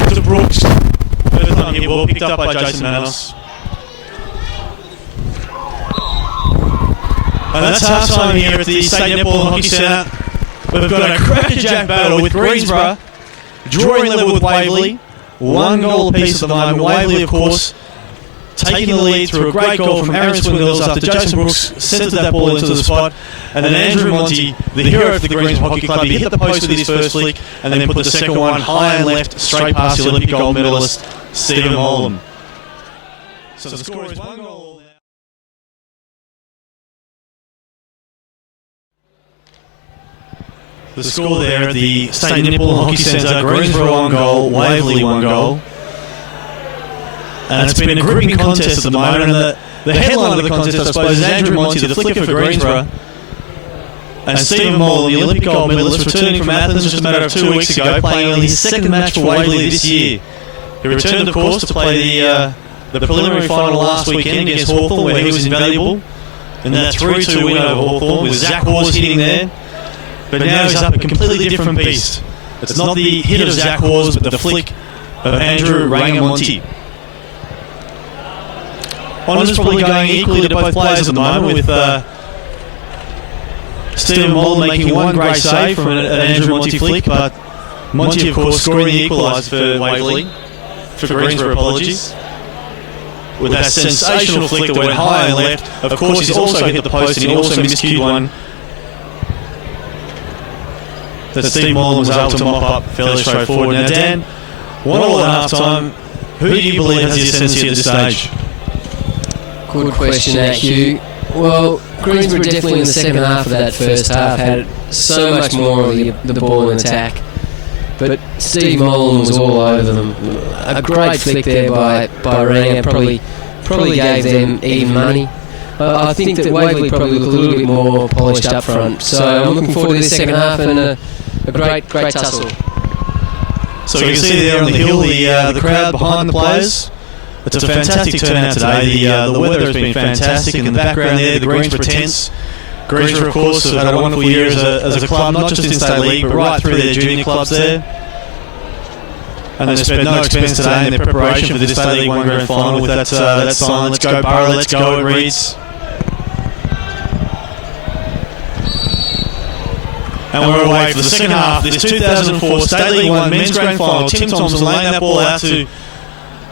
To Brooks. First time here, ball picked up by Jason Manos. And that's half time here at the State Netball and Hockey Centre. We've got a crackerjack battle with Greensborough drawing level with Waverley. 1 goal apiece at the moment. Waverley, of course, taking the lead through a great goal from Aaron Swindles after Jason Brooks centred that ball into the spot. And then Andrew Monty, the hero of the Greensborough Hockey Club, he hit the post with his first flick and then put the second one high and left straight past the Olympic gold medalist Stephen Molam. So the score is 1 goal. The score there at the State Netball and Hockey Centre, Greensborough 1 goal, Waverley 1 goal. And it's been a gripping contest at the moment, and the headline of the contest, I suppose, is Andrew Monty, the flicker for Greensborough, and Stephen Molam, the Olympic gold medalist, returning from Athens just a matter of 2 weeks ago, playing only his second match for Waverley this year. He returned, of course, to play the preliminary final last weekend against Hawthorn, where he was invaluable in that 3-2 win over Hawthorn, with Zach Hawes hitting there. But now he's up a completely different beast. It's not the hit of Zach Hawes, but the flick of Andrew Rangamonti. Honours probably going equally to both players at the moment, with Stephen Molam making 1 great save from an Andrew Monty flick, but Monty, of course, scoring the equaliser for Waverley, for Greensborough, apologies, with that sensational flick that went high and left. Of course, he's also hit the post, and he also miscued one that Steve Molam was able to mop up fairly straightforward. Now, Dan, 1-1 at half-time. Who do you believe has the ascendancy at this stage? Good question, Hugh. Well, Greensborough definitely in the second half of that first half had so much more of the ball in attack. But Steve Molam was all over them. A great flick there by Ranga probably gave them even money. I think that Waverley probably look a little bit more polished up front. So I'm looking forward to this second half and a great tussle. So you can see there on the hill the crowd behind the players. It's a fantastic turnout today. The weather has been fantastic. In the background there, the Greensborough tents. Greensborough, of course, have had a wonderful year as a club, not just in State League, but right through their junior clubs there. And they spent no expense today in their preparation for this State League 1 Grand Final with that sign, "Let's go Borough, let's go," it reads. And we're away for the second half of this 2004 State League 1 Men's Grand Final. Tim Thompson laying that ball out to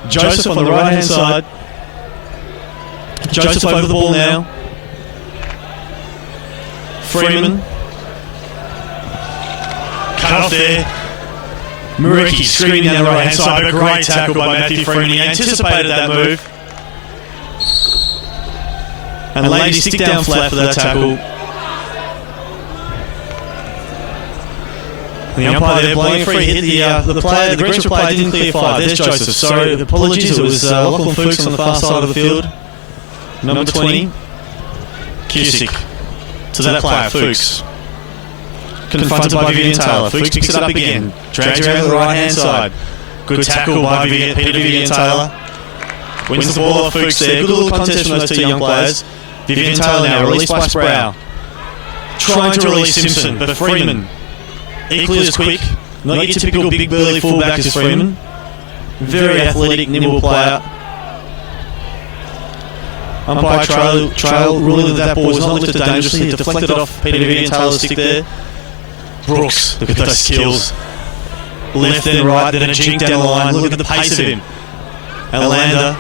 Joseph on the right-hand side. Joseph over the ball now. Freeman. Cut off there. Muriki screaming down the right-hand side. A great tackle by Matthew Freeman. He anticipated that move. And the ladies stick down flat for that tackle. And the umpire there blowing a free hit. The Greensborough player didn't clear 5. There's Joseph. Sorry, apologies. It was Lachlan Fuchs on the far side of the field. Number 20. Cusick. To that player, Fuchs. Confronted by Vivian Taylor. Fuchs picks it up again. Drags her out to the right-hand side. Good tackle by Peter Vivian Taylor. Wins the ball off Fuchs there. Good little contest from those two young players. Vivian Taylor now released by Sproul. Trying to release Simpson, but Freeman equally as quick. Not your typical big burly fullback as Freeman. Very athletic, nimble player. Umpire Trail ruling that ball was not lifted dangerously. It deflected off Peter Vivian Taylor's stick there. Brooks, look at those skills. Left then right, then a jink down the line. Look at the pace of him. And Lander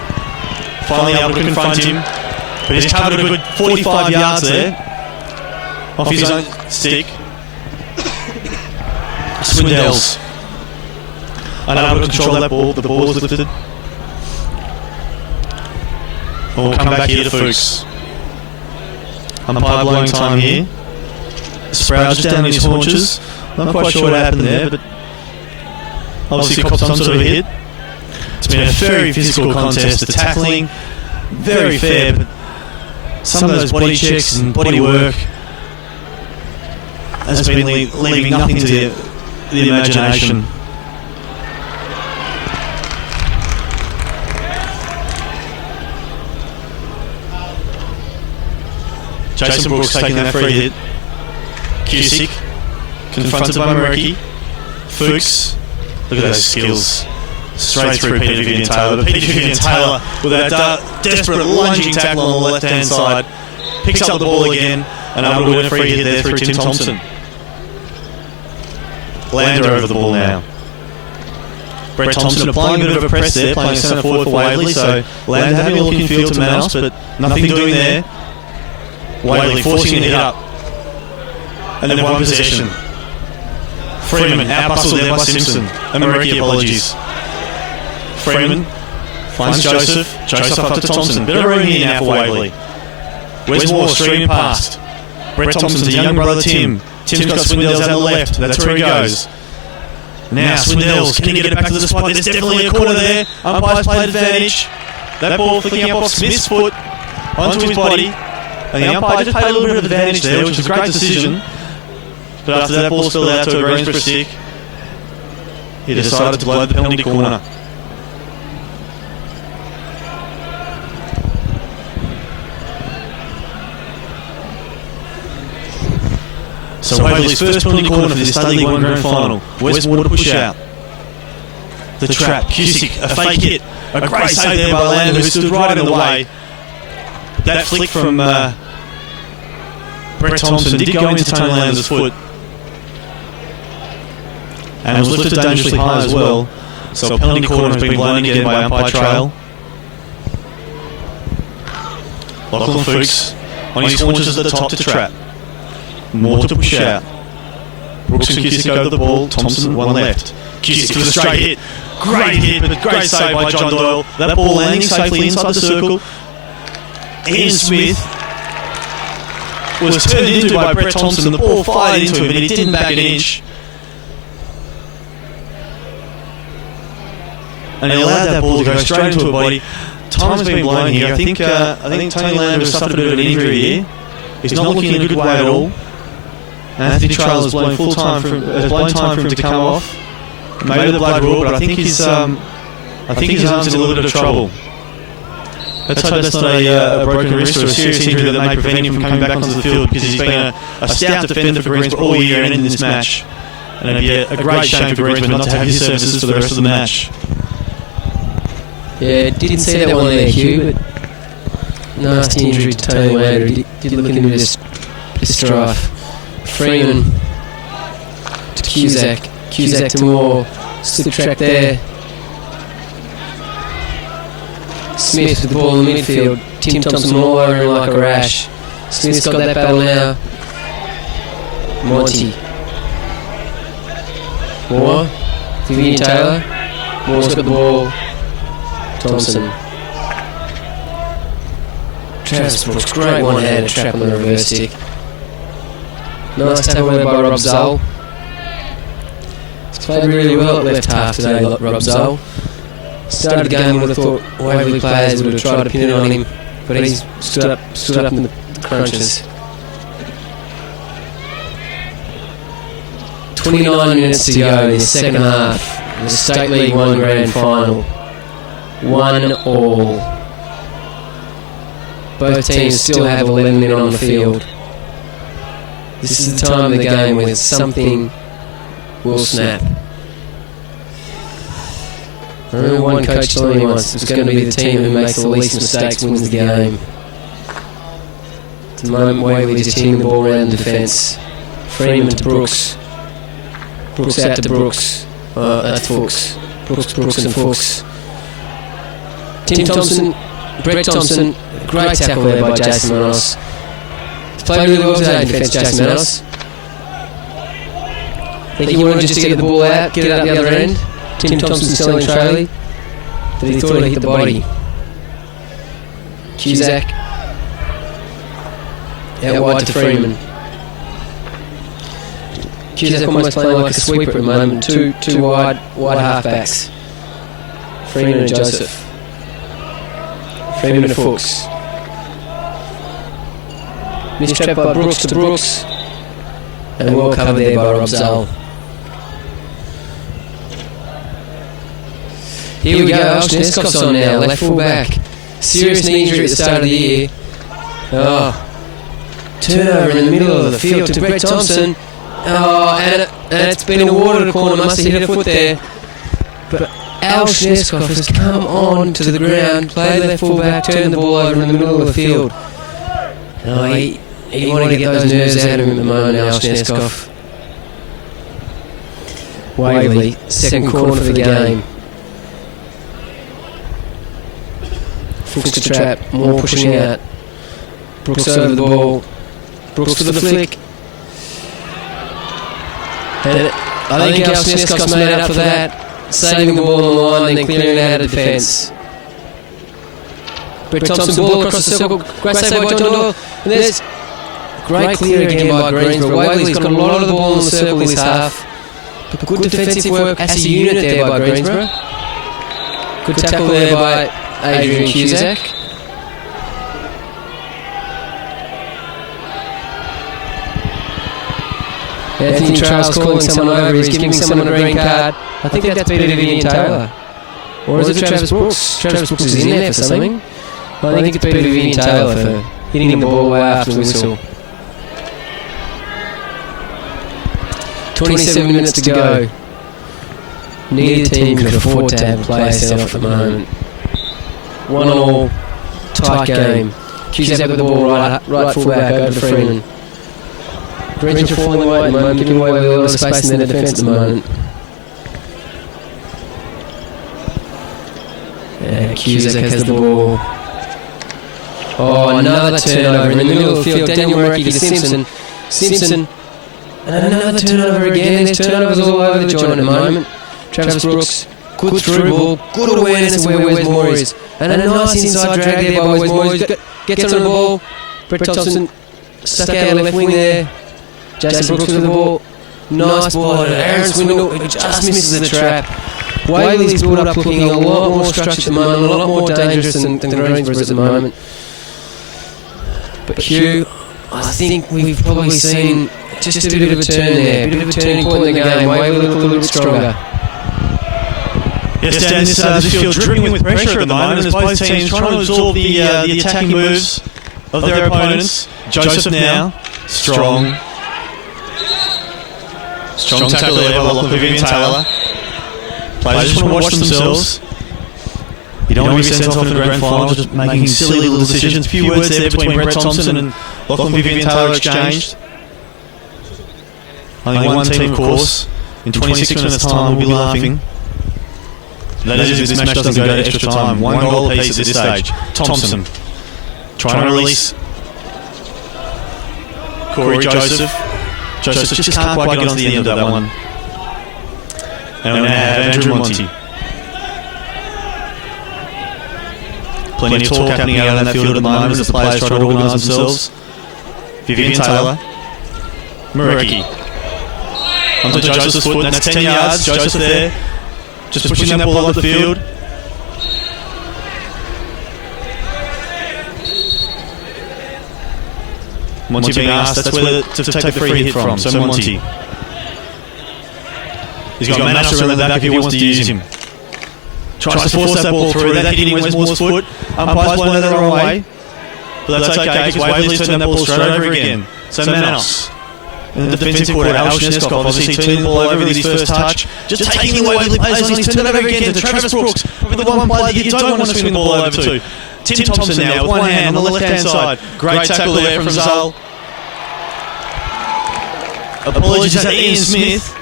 finally able to confront him. But he's covered a good 45 yards there. Off his own stick. Swindells unable to control that ball. The ball was lifted. We'll come back here to Fuchs. Umpire blowing time here. Sproul just down on his haunches. Not quite sure what happened there, but obviously copped some sort of a hit. It's been a very physical contest. The tackling, very fair, but some of those body checks and body work has been leaving nothing to the imagination. Jason Brooks taking that free hit. Cusick confronted by Muriki. Fuchs, look at those skills. Straight through Peter Vivian Taylor. But Peter Vivian Taylor with that desperate lunging tackle on the left-hand side picks up the ball again and able to win a free hit there through Tim Thompson. Lander over the ball now. Brett Thompson applying a bit of a press there, playing centre forward for Waverley, so Lander having a look in field to Mouse, but nothing doing there. Waverley forcing the hit up. And then one possession. Freeman out-bustled there by Simpson. And Muriki, apologies. Freeman finds Joseph. Joseph up to Thompson. Bit of room here now for Waverley. Where's Moore streaming past? Brett Thompson to young brother Tim. Tim's got Swindells out the left. That's where he goes. Now Swindells, can he get it back to the spot? There's definitely a corner there. Umpire's played advantage. That ball flicking up off Smith's foot onto his body. And the umpire just played a little bit of advantage there, which was a great decision. But after that ball spilled out to a Greensborough stick, he decided to blow the penalty corner. So Waverley's first penalty corner for this State League 1 Grand Final. Westwater push out. The trap, Cusick, a fake hit. A great save there by Lander, who stood right in the way. That flick from Brett Thompson did go into Tony Lander's foot. And it was lifted dangerously high as well. So a penalty corner has been blown again by umpire Trail. Lachlan Fuchs on his haunches at the top to trap. Moore to push out. Brooks and Cusick over the ball. Thompson one left. Cusick with a straight hit. Great hit, but great save by John Doyle. That ball landing safely inside the circle. Ian Smith was turned into by Brett Thompson. The ball fired into him, but he didn't back an inch. And he allowed that ball to go straight into a body. Time's been blown here. I think Tony Lander has suffered a bit of an injury here. He's not looking in a good way at all. Anthony Trail has blown time for him to come off. maybe the blood raw, but I think his arm's in a little bit of trouble. Let's hope that's not a broken wrist or a serious injury that may prevent him from coming back onto the field, because he's been a stout defender for Greensborough all year and in this match. And it'd be a great shame for Greensborough not to have his services for the rest of the match. Yeah, didn't see that one there, Hugh, but nasty injury to Tony Wader. He did look into this strife. Freeman to Cusack. Cusack to Moore. Slip track there. Smith with the ball in the midfield. Tim Thompson all over him like a rash. Smith's got that battle now. Monty. Moore. Vivian Taylor. Moore's got the ball. Thompson. Travis Brooks, great one-handed trap on the reverse stick. Nice tackle there by Rob Zoll. He's played really well at left half today, Rob Zoll. Started the game, would have thought Waverley players would have tried to pin it on him, but he's stood up in the crunches. 29 minutes to go in the second half. The State League 1 Grand Final. 1-1. Both teams still have 11 men on the field. This is the time of the game where something will snap. I remember one coach telling me once it's going to be the team who makes the least mistakes wins the game. At the moment, Waverley just hitting the ball around the defence. Freeman to Brooks. Brooks out to Brooks. That's Fuchs. Brooks and Fuchs. Tim Thompson, Brett Thompson, great tackle there by Jason Manos. He's played really well today in defence, Jason Manos. I think he wanted just to get the ball out, get it up the other end. Tim Thompson's telling Tralee that he thought he hit the body. Cusack out wide to Freeman. Cusack almost playing like a sweeper at the moment. Two wide halfbacks. Freeman and Joseph. Freeman and Fuchs. Mistrap by Brooks to Brooks. And well covered there by Rob Zoll. Here we go, Alsh Nescoff's on now, left full back. Serious knee injury at the start of the year. Turnover in the middle of the field to Brett Thompson. And it's been awarded a corner, must have hit a foot there. But Alsh Nescoff has come on to the ground, played left full back, turned the ball over in the middle of the field. He wanted to get those nerves out of him at the moment, Alsh Nescoff. Waverley, second corner for the game. Fuchs to trap, Moore pushing out. Brooks over the ball. Brooks for the flick. And I think Alsh Nescoff's made up for that, saving the ball on the line and then clearing it out of defence. Brett Thompson, ball across the circle, great save by John Doyle. And there's great clear again by Greensborough. Waverley's got a lot of the ball in the circle this half. But good defensive work as a unit there by Greensborough. Good tackle there by Adrian Cusack. Anthony Trails calling someone over, he's giving someone a green card. I think that's Peter Vivian Taylor. Or is it Travis Brooks? Travis Brooks is in there for something. I think it's Peter Vivian Taylor for hitting the ball away after the whistle. 27 minutes to go. Neither team can afford to have players set off at the moment. 1-1, tight game. Cusack with the ball right full back over to Freeman. Greensborough falling away at the moment, giving away a lot of space in their defence at the moment. Yeah, Cusack has the ball. Another turnover in the middle of the field. Daniel Murray to Simpson. Simpson. And another turnover again. There's turnovers all over the joint at the moment. Travis Brooks, good through ball, good awareness of where Wes Moore is. And a nice inside drag there by Wes Moore. Gets on the ball. Brett Thompson stuck out left wing there. Jason Brooks with the ball. Nice ball. Aaron Swindle just misses the trap. Waverley's built up looking a lot more structured at the moment, a lot more dangerous than Greensborough's at the moment. But Hugh, I think we've probably seen just a bit of a turn there, a bit of a turning point in the game. Waverley look a little bit stronger. Yes, Dan, this field dripping with pressure at the moment as both teams trying to absorb the attacking moves of their opponents. Joseph now, strong tackle there by Lachlan Vivian Taylor. Players just want to watch themselves. You don't want to be sent off in the grand final just making silly little decisions. A few words there between Brett Thompson and Lachlan Vivian Taylor exchanged. Only one team, of course. In 26 minutes' time, we'll be laughing. That is if this match doesn't go to extra time. One goal apiece at this stage. Thompson trying to release Corey Joseph. Joseph just can't quite get onto the end of that one. And we now have Andrew Monty. Plenty of talk happening out on that field at the moment as the players try to organise themselves. Vivian Taylor. Mureki. Onto Joseph's foot, and that's 10 yards. Joseph there. Just pushing that ball up the field. Monty being asked, that's where to take the free hit from. So Monty. He's got Manos around the back if he wants to use him. Tries to force that ball through. That hitting Westmore's foot. Umpire's blown that the wrong way. But that's okay because Waverley's turned that ball straight over again. So Manos. And the defensive quarter, Al Schneskov, obviously turning the ball over with his first touch. Just taking the Waverley players on, he's turned it over again to Travis Brooks. Probably the one player that you don't want to swing the ball over to. Tim Thompson now with one hand on the left-hand side. Great tackle there from Zal. Apologies to Ian Smith.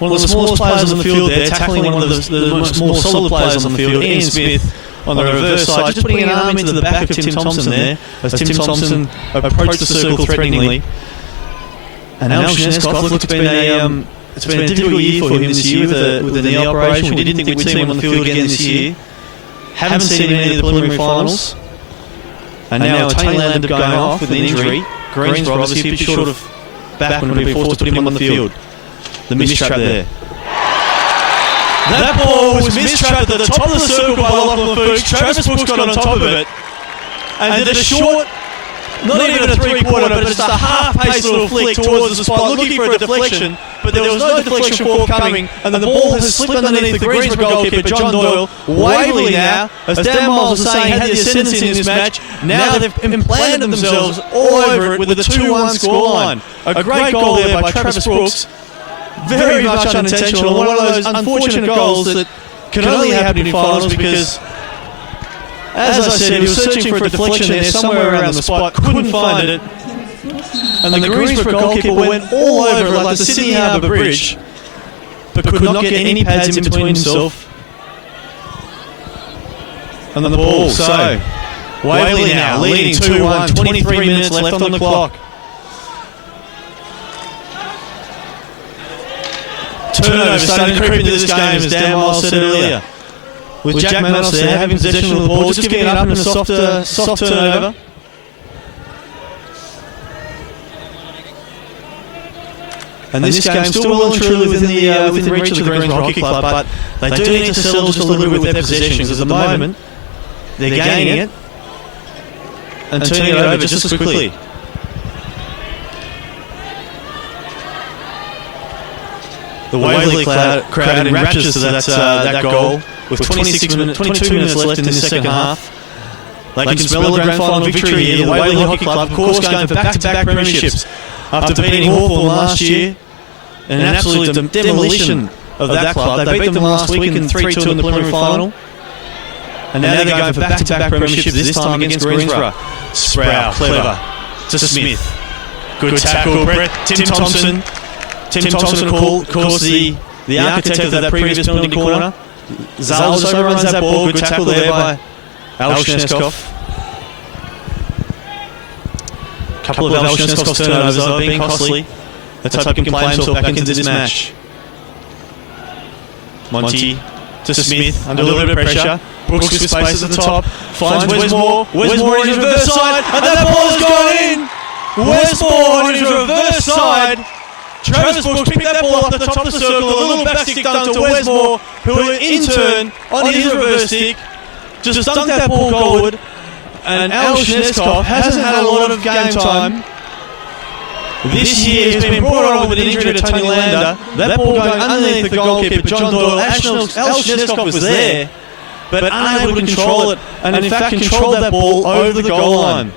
One of the smallest players on the field there, tackling one of the more solid players on the field, Ian Smith, on the reverse side, just putting an arm into the back of Tim Thompson there, as Tim Thompson approached the circle threateningly. And Al Schneskov, look, it's been a difficult year for him this year with the knee operation. We didn't think we'd see him on the field again this year. Haven't seen him in any of the preliminary finals. And now Tane Landon going off with an injury. Greensborough obviously a bit short of back when we've been forced to put him on the field. The mistrap there. That ball was mistrapped at the top of the circle by Lachlan Fuchs. Travis Brooks got on top of it and did a short, not even a three-quarter, but just a half-paced little flick towards the spot, looking for a deflection, but there was no deflection forthcoming, and then the ball has slipped underneath the Greensborough goalkeeper, John Doyle. Waverley now, as Dan Miles was saying, had the ascendancy in this match. Now they've implanted themselves all over it with a 2-1 scoreline. A great goal there by Travis Brooks. Very much unintentional, one of those unfortunate goals that can only happen in finals because, as I said, he was searching for a deflection there somewhere around the spot, couldn't find it, and the Greensborough goalkeeper went all over it like the Sydney Harbour Bridge, but could not get any pads in between himself and the ball. So, Waverley now leading 2-1, 23 minutes left on the clock. Turnover starting to creep into this game, as Dan Miles said earlier. With Jack Manos there having possession of the ball, just giving it up in a soft turnover. And this game still well and truly within reach of the Greensborough Hockey Club, but they do need to settle just a little bit with their possessions, as at the moment they're gaining it and turning it over just as quickly. The Waverley crowd in raptures to that goal with 22 minutes left in this second half. They can smell the grand final victory here. The Waverley Hockey Club, of course, going for back-to-back premierships after beating Hawthorn last year and an absolute demolition of that club. They beat them last week in 3-2 in the preliminary final. And now they're going for back-to-back premierships, this time against Greensborough. Sproul, clever, to Smith. Good tackle, Brett. Tim Thompson. Tim Thompson, of course, the architect of that previous penalty corner. Zal also runs that ball. Good tackle there by Al Schneskov. A couple of Al Schneskov's turnovers have been costly. Let's hope he can play himself back into this match. Monty to Smith under a little bit of pressure. Brooks with space at the top. Finds Westmore. Westmore on his reverse side. And that ball has gone in. Westmore on his reverse side. Travis Brooks picked that ball up the top of the circle, a little back stick dunk to Westmore, who in turn, on his reverse stick, just dunked that ball goalward. And Al Schneskov hasn't had a lot of game time. this year has been brought on with an injury to Tony Lander. That ball going underneath the goalkeeper, John Doyle. Al Schneskov was there, but unable to control it, and in fact controlled that ball over the goal line.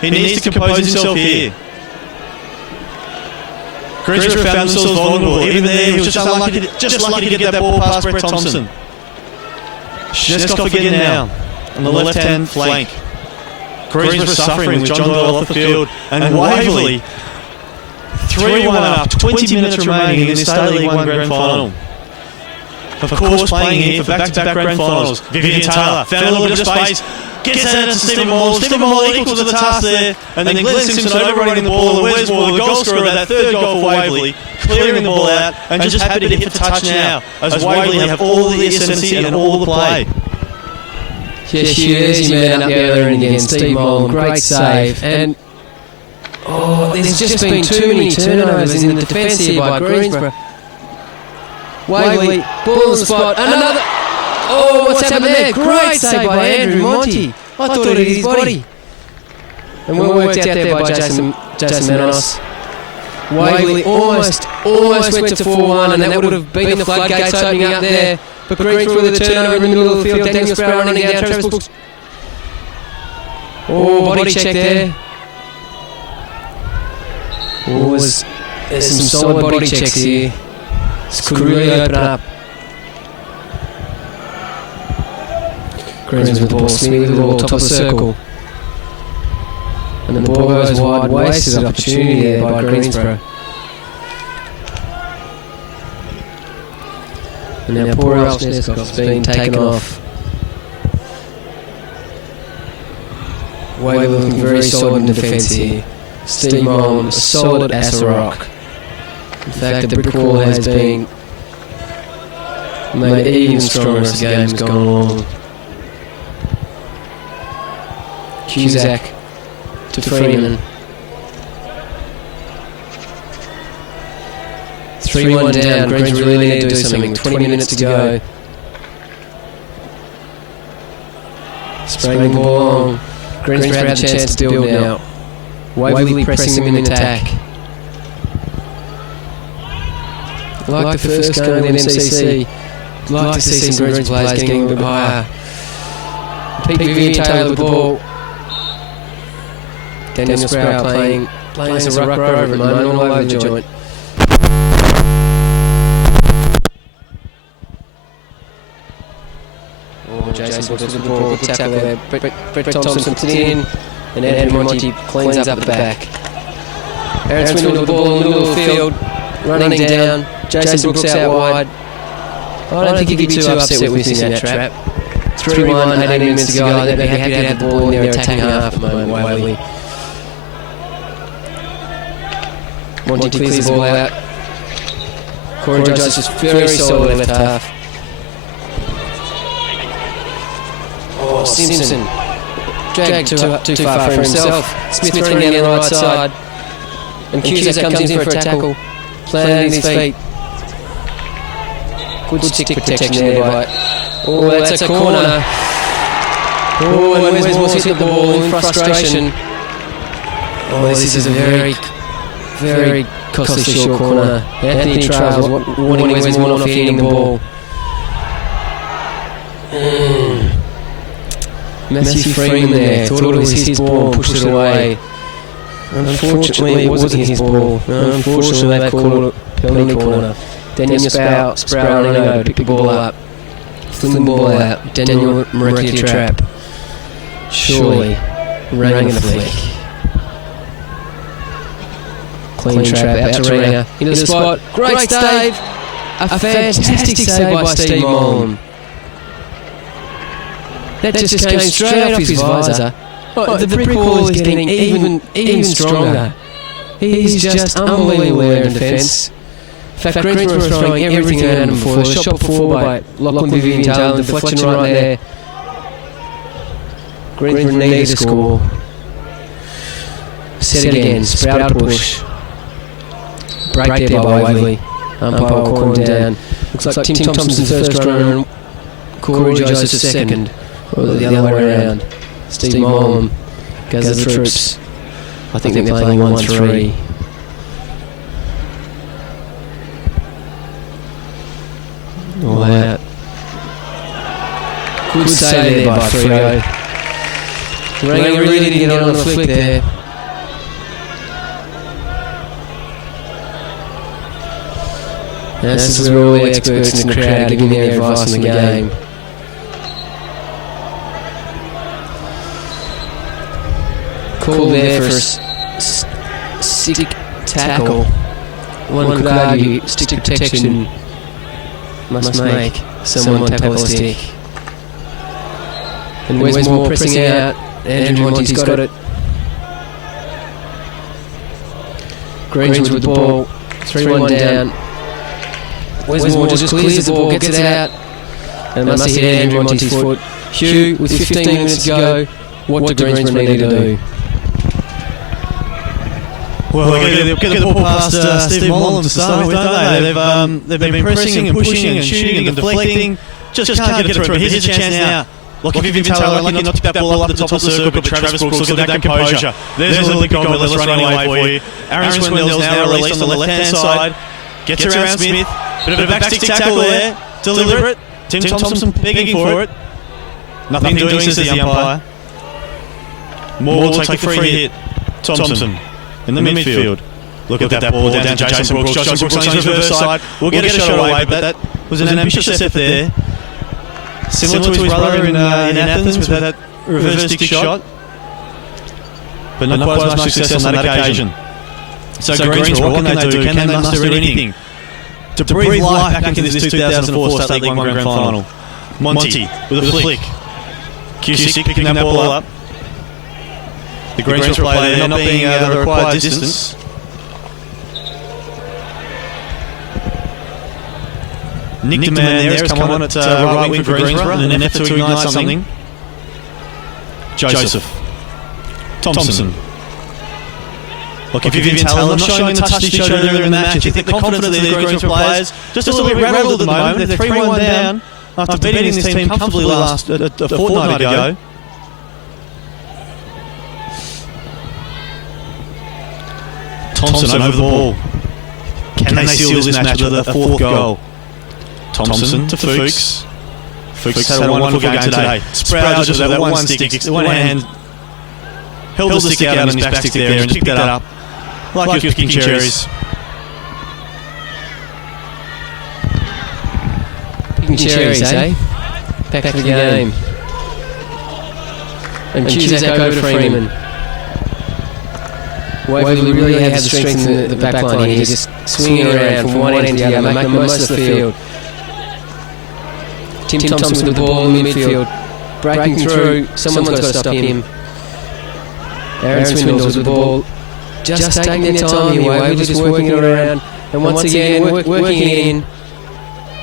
He needs to compose himself here. Greensborough found themselves vulnerable. Even there, he was just lucky to get that ball past Brett Thompson. Schneskov again now on the left-hand flank. Greensborough suffering with John Doyle off the field, and Waverley 3-1 up, 20 minutes remaining in this State League 1 Grand Final. Of course, playing here for back-to-back Grand Finals. Vivian Taylor found a little bit of space, gets out to Stephen Moore. Stephen Moore equals the task there, and then Glenn Simpson overrunning the ball. And where's Moore, the goal scorer of that third goal for Waverley, clearing the ball out, and just happy to hit for touch now, as Waverley have all the ascendancy and all the play. Yes, there's your man up the other end again, Steve Mullen, great save. And there's just been too many turnovers in the defence here by Greensborough. Waverley, ball on the spot, another. Oh, what's happened there? Great save by Andrew Monty. I thought it hit his body. And well worked out there by Jason Manos. Waverley almost went to 4-1, and that would have been the floodgates opening up there. But Greensborough with a turnover in the middle of the field. Daniel Sproul running down Travis Brooks. Oh, body check there. There's some solid body checks here. This could really open up. Greensborough with the ball, Smith with the ball, top of the circle. And the ball goes wide, wasted opportunity there by Greensborough. And now poor Al Schneskov's been taken off. Waverley looking very solid in defence here. Steve Mullen, solid as a rock. In fact, the brick wall has been made even stronger as the game's gone along. Cusack to Freeman. 3-1 down. Greens really need to do something. 20 minutes to go. Spraying the ball along. Greensborough have the chance to build now. Waverley pressing them in attack. Like the first game of the MCC, like to see some Greens players getting a little bit higher. Pete Vivian Taylor with the ball. Daniel Sproul playing as a rucker over at the moment, all over the joint. Jason Brooks with the ball, good tackle there. Brett Thompson puts it in, and Andrew Monty cleans up at the back. Aaron Swindle with the ball in the middle of the field, running down. Jason Brooks out wide. I don't think he'd be too upset with missing that trap. 3-1, 18 minutes to go. I think they'd be happy to have the ball in their attacking half at the moment, Waverley. Monty clears the ball out. Corey Jones is very solid left half. Oh, Simpson. Dragged too far for himself. Smith running down the right side. And Cusack comes in for a tackle. Planted his feet. Good stick protection there by... Oh, that's a corner. Oh, and Wes Moore's hit the ball in frustration. Oh, this is a very costly short corner. Anthony Trails warning Wes Moore not hitting the ball. Matthew Freeman there thought it was his ball and pushed it away. Unfortunately, it wasn't his ball. Unfortunately, they called it penalty corner. Daniel Sproul running over, pick the ball up, fling the ball out. Daniel Moretti a trap. Surely, rang in the flick. Clean trap out to Ringer. Into the spot. Great save. A fantastic save by Steve Mullen. That just came straight off his visor. The brick wall is getting even stronger. He's just unbelievable there in defence. In fact, Greensborough was throwing everything at him before. The shot before by Lachlan Vivian Taylor, deflection right there. Greensborough needed to score. Set again, Sprout push. Break there by Waverley. Umpire will call him down. Looks like Tim Thompson's first runner and Corey Joseph's second. Or the other way around. Steve Mullen goes to the troops. I think they're playing 1-3. All out. Good save there by Freo. Rango really didn't get on the flick there. Now this is where all the experts in the crowd are giving their advice on the game. Called there for a stick tackle. One could argue stick protection must make someone tackle a stick. And Wesmore pressing out. Andrew Monty's got it. Greens with the ball. 3-1 down. Wesmore just clears the ball, gets it out. And must have hit Andrew Monty's foot. Hugh, with 15 minutes to go, what do Greensborough need to do? Well, they'll get the ball past Steve Mullins to start with, don't they? They've been pressing and pushing and shooting and deflecting. Just can't get it through. But here's a chance now. Look, if Vivian Taylor lucky not to pick that ball up at the top of the circle, but Travis Brooks, look at that composure. There's a Olympic gold medalist running away for you. Aaron Swindell's now released on the left-hand side. Gets around Smith. Bit of a backstick tackle there. Deliberate. Tim Thompson begging for it. Nothing doing, says the umpire. Moore will take the free hit. Thompson in the midfield. Look at that ball down to Jason Brooks. Jason Brooks on his reverse side. We'll get a shot away, but that was an ambitious effort there. Similar to his brother in Athens with that reverse stick shot. But not quite as much success on that occasion. So Greensborough, what can they do? Can they muster anything to breathe life back into this 2004 State League 1 Grand Final? Monty with a flick. Cusick picking that ball up. The Greensborough player there not being the required distance. Nick DeMann there has come on at right wing for Greensborough in an effort to ignite something. Joseph. Thompson. Look, if Vivian Taylor not showing the touch each other in the match, you think the confidence of these Greensborough players just a little bit rattled at the moment. They're 3-1 down after beating this team comfortably a fortnight ago. Thompson over the ball. Can they seal this match with a fourth goal? Thompson to Fuchs. Fuchs had a wonderful game today. Sproul just with that one stick, one hand, held the stick out on his back stick there and just picked that up like he was picking cherries. Picking cherries, eh? Back to the game. And Cusack over to Freeman. Waverley really had the strength in the back line here, just swinging around from one end to the other, making the most of the field. Tim Thompson with the ball in the midfield, breaking through, someone's got to stop him. Aaron Swindell's with the ball, just taking their time here, Waverley just working it around, and once again working it in.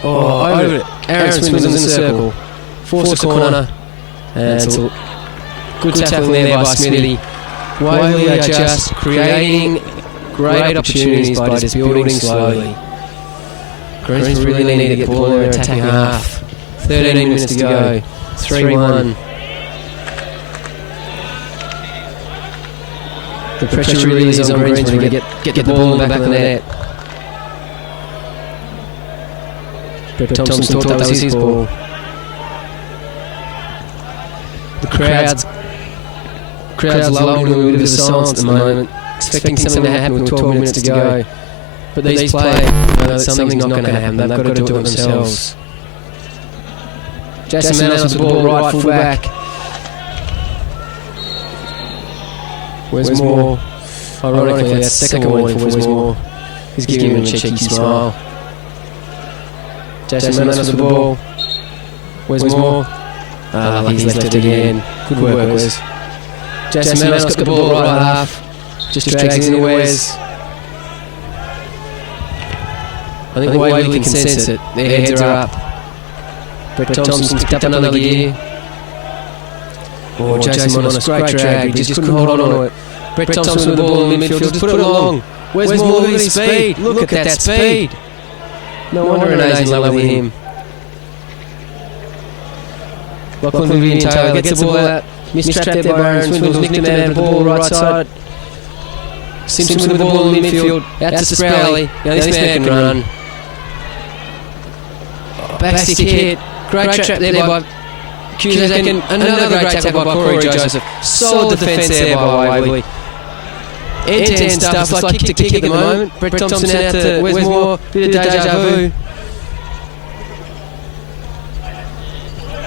Oh, over it. Aaron Swindell's in the circle, force a corner, and it's a good tackle there by Smithy. Waverley are just creating great opportunities by just building slowly. Greensborough really need to get the ball in their attacking half. 13 minutes to go. 3-1. The pressure really is on Greensborough to get the ball in the back of the net. Brett Thompson thought that was his ball. The crowd's lulled into a bit of silence at the moment, expecting something to happen with 12 minutes to go. But these players know that something's not going to happen. They've got to do it themselves. Jason Manos with the ball right full back. Wesmore, ironically, that's second warning for Wesmore. He's giving him a cheeky smile. Jason Manos with the ball. Wesmore, he's left it again. Good work, Wes. Jason Manos got the ball right half. Just drags in Wes. I think Waverley can sense it. Their heads are up. Brett Thompson's picked up another gear. Oh, Jason Manos, great drag. He just couldn't hold on to it. Brett Thompson with the ball in the midfield, just put it along. Where's more of his speed? Look at that speed. No wonder Renee's in love with him. Lachlan Vivian Taylor gets the ball out. Mistrapped there by Aaron Swindell's nicked him out of the ball right side. Simpson with the ball in midfield. Out to Sprowley. Now this man can run. Back stick hit. Great trap there by Cusack, and another great tackle by Corey Joseph. Solid defence there by Waverley. End-to-end stuff. It's like kick to kick at the moment. Brett Thompson out to Wes Moore. Bit of deja vu.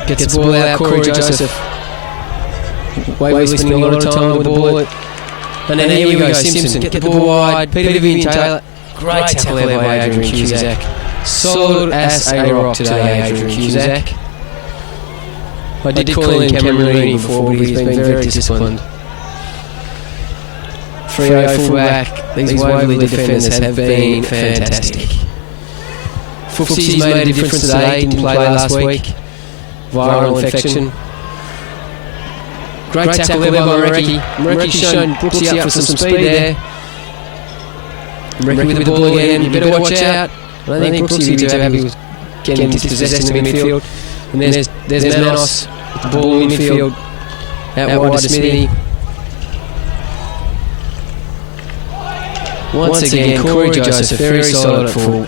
Gets the ball out, Corey Joseph. Waverley spending a lot of time with the ball. And then here we go, Simpson. Get the ball wide. Peter Vivian Taylor. Great tackle there by Adrian Cusack. Solid as a rock today, Adrian Cusack. I did call in Cameron Rooney before, but he's been very disciplined. 3-0 fullback. These Waverley defenders have been fantastic. Fuchsie's made a difference today. Didn't play last week. Viral infection. Great tackle there by Marecki. Marecki's shown Brooksy up for some speed there. Marecki with the ball again. You better watch out. I don't think Brooksy would be too happy with getting dispossessed in the midfield. And there's Manos with the ball in midfield. Out wide to Smithy. Once again, Corey Joseph very solid at full.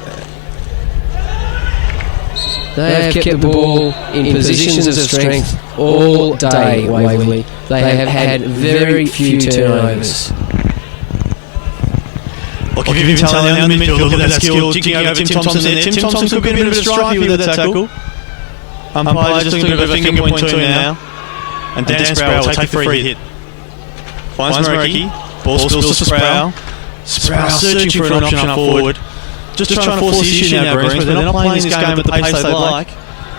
They have kept the ball in positions of strength all day, Waverley. They have had very few turnovers. Look, if you've been telling down the midfield, look at that skill, jigging over Tim Thompson there. Tim Thompson could be a bit of a striker with that tackle. Umpire just doing a bit of a finger point to him now. And Dan Sproul will take the free hit. Finds Marecki. Ball spills to Sproul. Sproul searching for an option up forward. Just trying to force the issue now, Greens, but they're not playing this game at the pace they like.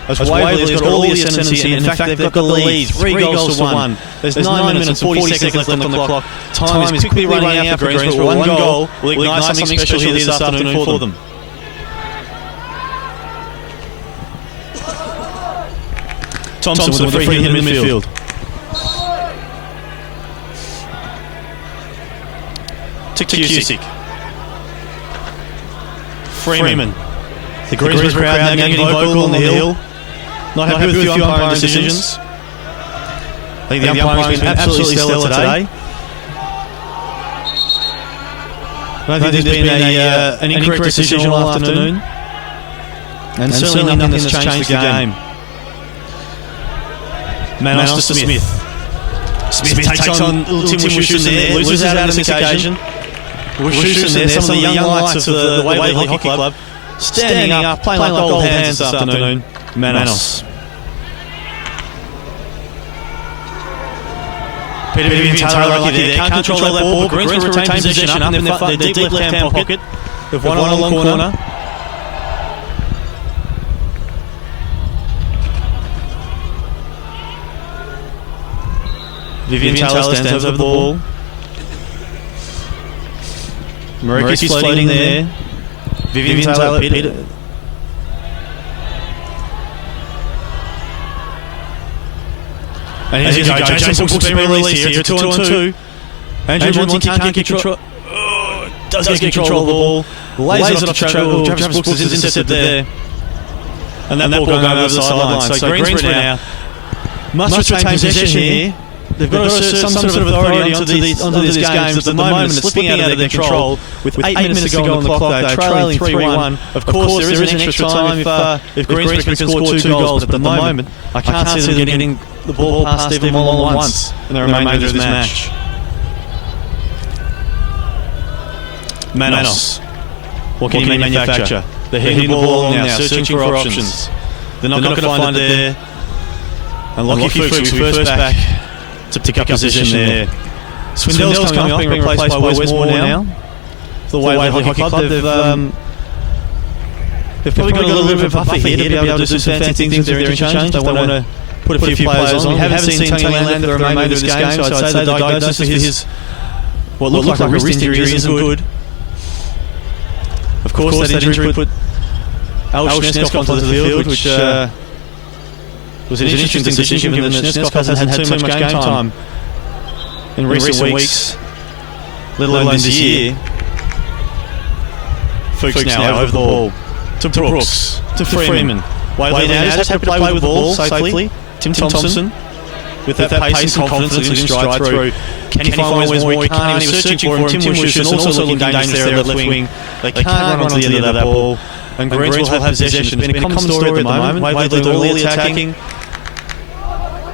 As Waverley has got all the ascendancy, and in fact they've got the lead, 3 goals to 1. There's 9 minutes and 40 seconds left on the clock. Time is quickly running out for Greens, but one goal will ignite something special here this afternoon for them. Thompson with a free hit in the midfield. To Cusick. Freeman. The Greensboro crowd now getting vocal on the hill. Not happy with a few umpiring decisions. I think the umpiring has been absolutely stellar today. I don't think there's been an incorrect decision all afternoon. And certainly nothing that's changed the game. Manos to Smith. Smith takes on Tim Wishusson there, loses out on this occasion. Wishusson there, some of the young lights of the Waverley Hockey Club, standing up, playing like old hands this afternoon. Manos. Peter Vivian Taylor lucky there, can't control that ball, but Greensboro retain possession up in their deep left-hand pocket. They've won on a long corner. Vivian Taylor stands over the ball. Marecki's floating there. Vivian Taylor, Peter. And here's Jason Brooks has been released here. It's 2-on-2. Andrew Monty can't get control. Does get control of the ball. Lays it off to Travis Brooks is intercepted there. And that ball going over the sideline. So Greensboro now must retain possession here. They've got to assert some sort of authority onto this game. At the moment, it's slipping out of their control. With 8 minutes to go on the clock, they're trailing 3-1. Of course, there is an extra time if Greensboro can score 2 goals. But at the moment, I can't see them getting the ball past Stephen Mullen once in the remainder of this match. Manos. What can he manufacture? They're hitting the ball along now, searching for options. They're not going to find it there. And Lockie Fuchs will be first back to pick up position there. Swindell's coming off, being replaced by Wes Moore now. The Waverley Hockey Club, they've probably got a little bit of a buffer here to be able to do some fancy things with their interchange. They want to put a few players on. We haven't seen Tony Land for the remainder of this game, so I'd say the diagnosis for his what looked like a wrist injury isn't good. Of course, that injury put Al Schneskopf onto the field, which was an interesting decision given that Schneskopf hasn't had too much game time in recent weeks, let alone this year. Fuchs now over the ball to Brooks, to Freeman. Waverley now just happy to play with the ball safely. Tim Thompson with that pace and confidence, let him stride through. Can he find Wes Moore? He can't. He was searching for him. Tim Wishon also looking dangerous there at left wing. They can't run onto the end of that ball. And Greens will have possession. It's been a common story at the moment. Waverley do all the attacking.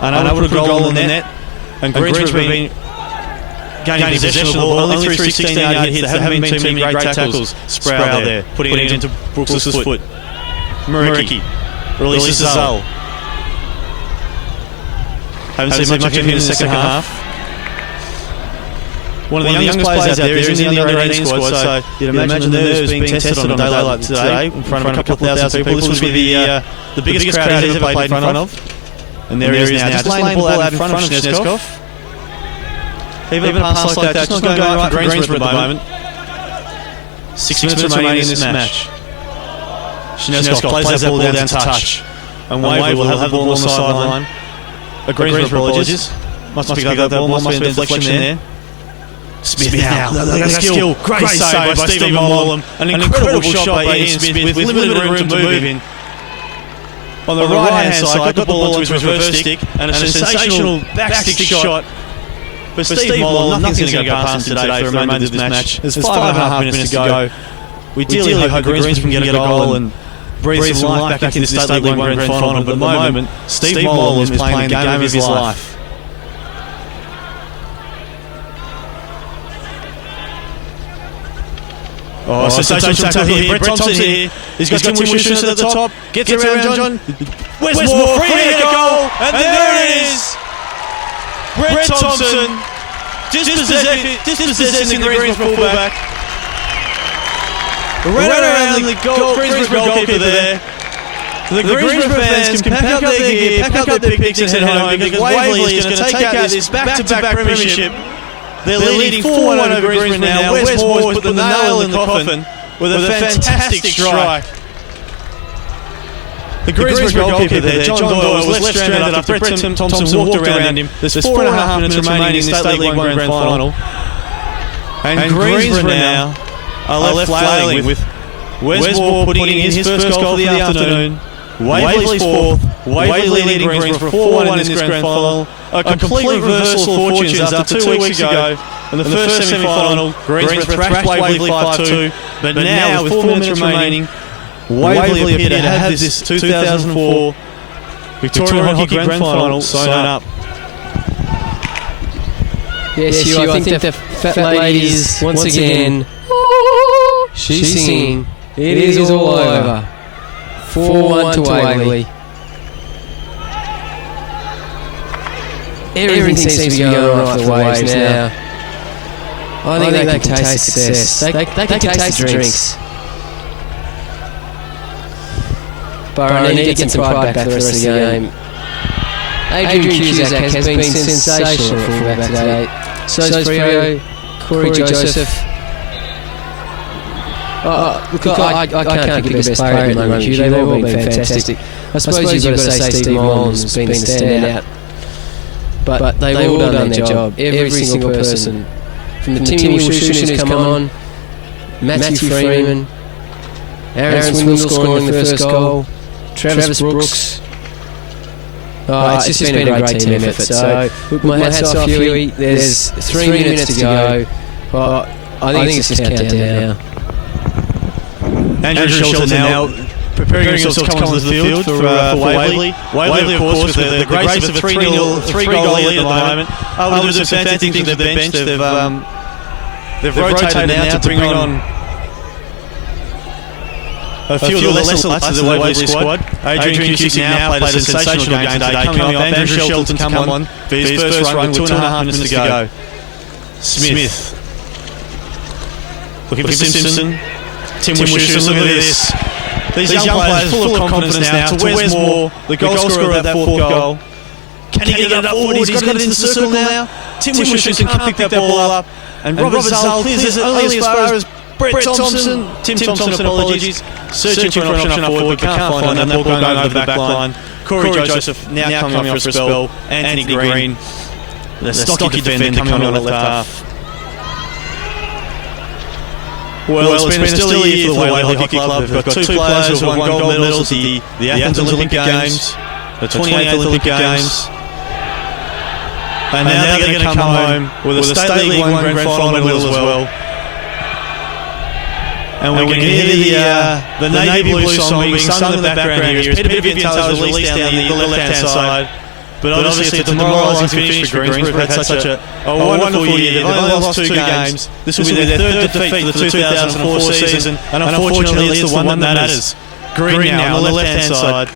Unable to put a goal in the net. And Greens have been gaining possession of the ball only through 16-yard hits. There haven't been too many great tackles. Sproul there, putting it into Brooks' foot. Muricky releases Zal. Haven't seen much of him in the second half. One of the youngest players out there is in the under-18 squad, so you'd imagine the nerves being tested on a day like today in front of a couple of thousand people. This would be the biggest crowd he's ever played in front of. And there he is now, just laying the ball out in front of Shineskov. Even a pass like that, just not going right for Greensborough at the moment. 6 minutes remaining in this match. Shineskov plays that ball down to touch. And Waverley will have the ball on the sideline. Greensborough apologies. Must pick up that ball, must be a deflection there. Smith now. That skill. Great save by Stephen Mollum. An incredible shot by Ian Smith with limited room to move in. On the right-hand side, got the ball onto his reverse stick and a sensational backstick shot. For Steve Mollum, nothing's going to go past him today for the remainder of this match. There's 5.5 minutes to go. We dearly hope the Greens can get a goal and breathe some life back into this State League 1 Grand Final, but at the moment, Steve Mollum is playing the game of his life. Oh, sensational tackle here. Brett Thompson here. He's got Tim Wishon at the top. Gets around John. Wes Moore, free hit a goal. And there it is. Brett Thompson dispossessing the Greensborough fullback. Right around the Greensborough goalkeeper there. The Greensborough fans can pack up their gear, pack up their picks and head home because Waverley is going to take out this back-to-back premiership. They're leading 4-1 over Greensborough now. Wes Moore has put the nail in the coffin with a fantastic strike. The Greensborough goalkeeper there, John Doyle, was left stranded after Brett Thompson walked around him. There's 4.5 minutes remaining in the State League 1 Grand Final. And Greensborough now are left flailing with Wes Moore putting in his first goal for the afternoon. Waverley's fourth. Waverley leading Greensborough 4-1 in this Grand Final. A complete reversal of fortunes after 2 weeks ago. In the first semi-final, Greensborough thrashed Waverley 5-2. But now, with 4 minutes remaining, Waverley appear to have this 2004 Victorian Hockey Grand Final sewn up. Yes, Hugh, I think the fat ladies, once again, she's singing, it is all over. 4-1 to Waverley. Everything seems to be going right for the Waves now. I think they can taste success. They can taste the drinks. But need to get some pride back for the rest of the game. Adrian Cusack has been sensational at fullback today. So's Freo, Corey Joseph. Look, I can't pick the best player at the moment, Hugh. They've all been fantastic. I suppose you've got to say Steve Mollum's been the standout. But they've all done their job. Every single person. From the Timmy Wishon who's come on, Matthew Freeman, Aaron Swindle scoring the first goal, Travis Brooks. It's just been a great team effort. So, my hats off, Huey. There's 3 minutes to go. But I think it's just countdown now. Andrew Shelton now preparing himself to come onto the field for Waverley. Waverley, of course, with the grace of a 3-goal lead at the moment. Able to do some fancy things with their bench. They've rotated now to bring on a few of the lesser lights of the Waverley squad. Adrian Cusick now played a sensational game today. Coming off Andrew Shelton to come on for his first run with 2.5 minutes to go. Smith. Looking for Simpson. Tim Wishon, look at this. These young players full of confidence now to Wes Moore, the goal scorer of that fourth goal. Can he get it up forward? He's got it in the circle now. Tim Wishon can't pick that ball up. And Robert Zal clears it only as far as Brett Thompson. Tim Thompson, apologies. Searching for an option up forward, but can't find that ball going over the back line. Corey Joseph now coming off for a spell. Anthony Green, the stocky defender coming on the left half. Well, it's been a still year for the Waverley Hockey Club. They've got 2 players who have won gold medals at the Athens Olympic Games, the 28th Olympic Games. And now they're going to come home with a State League 1 Grand Final medal as well. And we can hear the Navy Blue song being sung in the background here as Peter Vivian-Taylor's released down the left-hand side. But obviously it's a demoralising finish for Greensborough. They've had such a wonderful year. They've only lost 2 games. This will be their third defeat for the 2004 season, and unfortunately it's the one that matters. Green now on the left-hand side.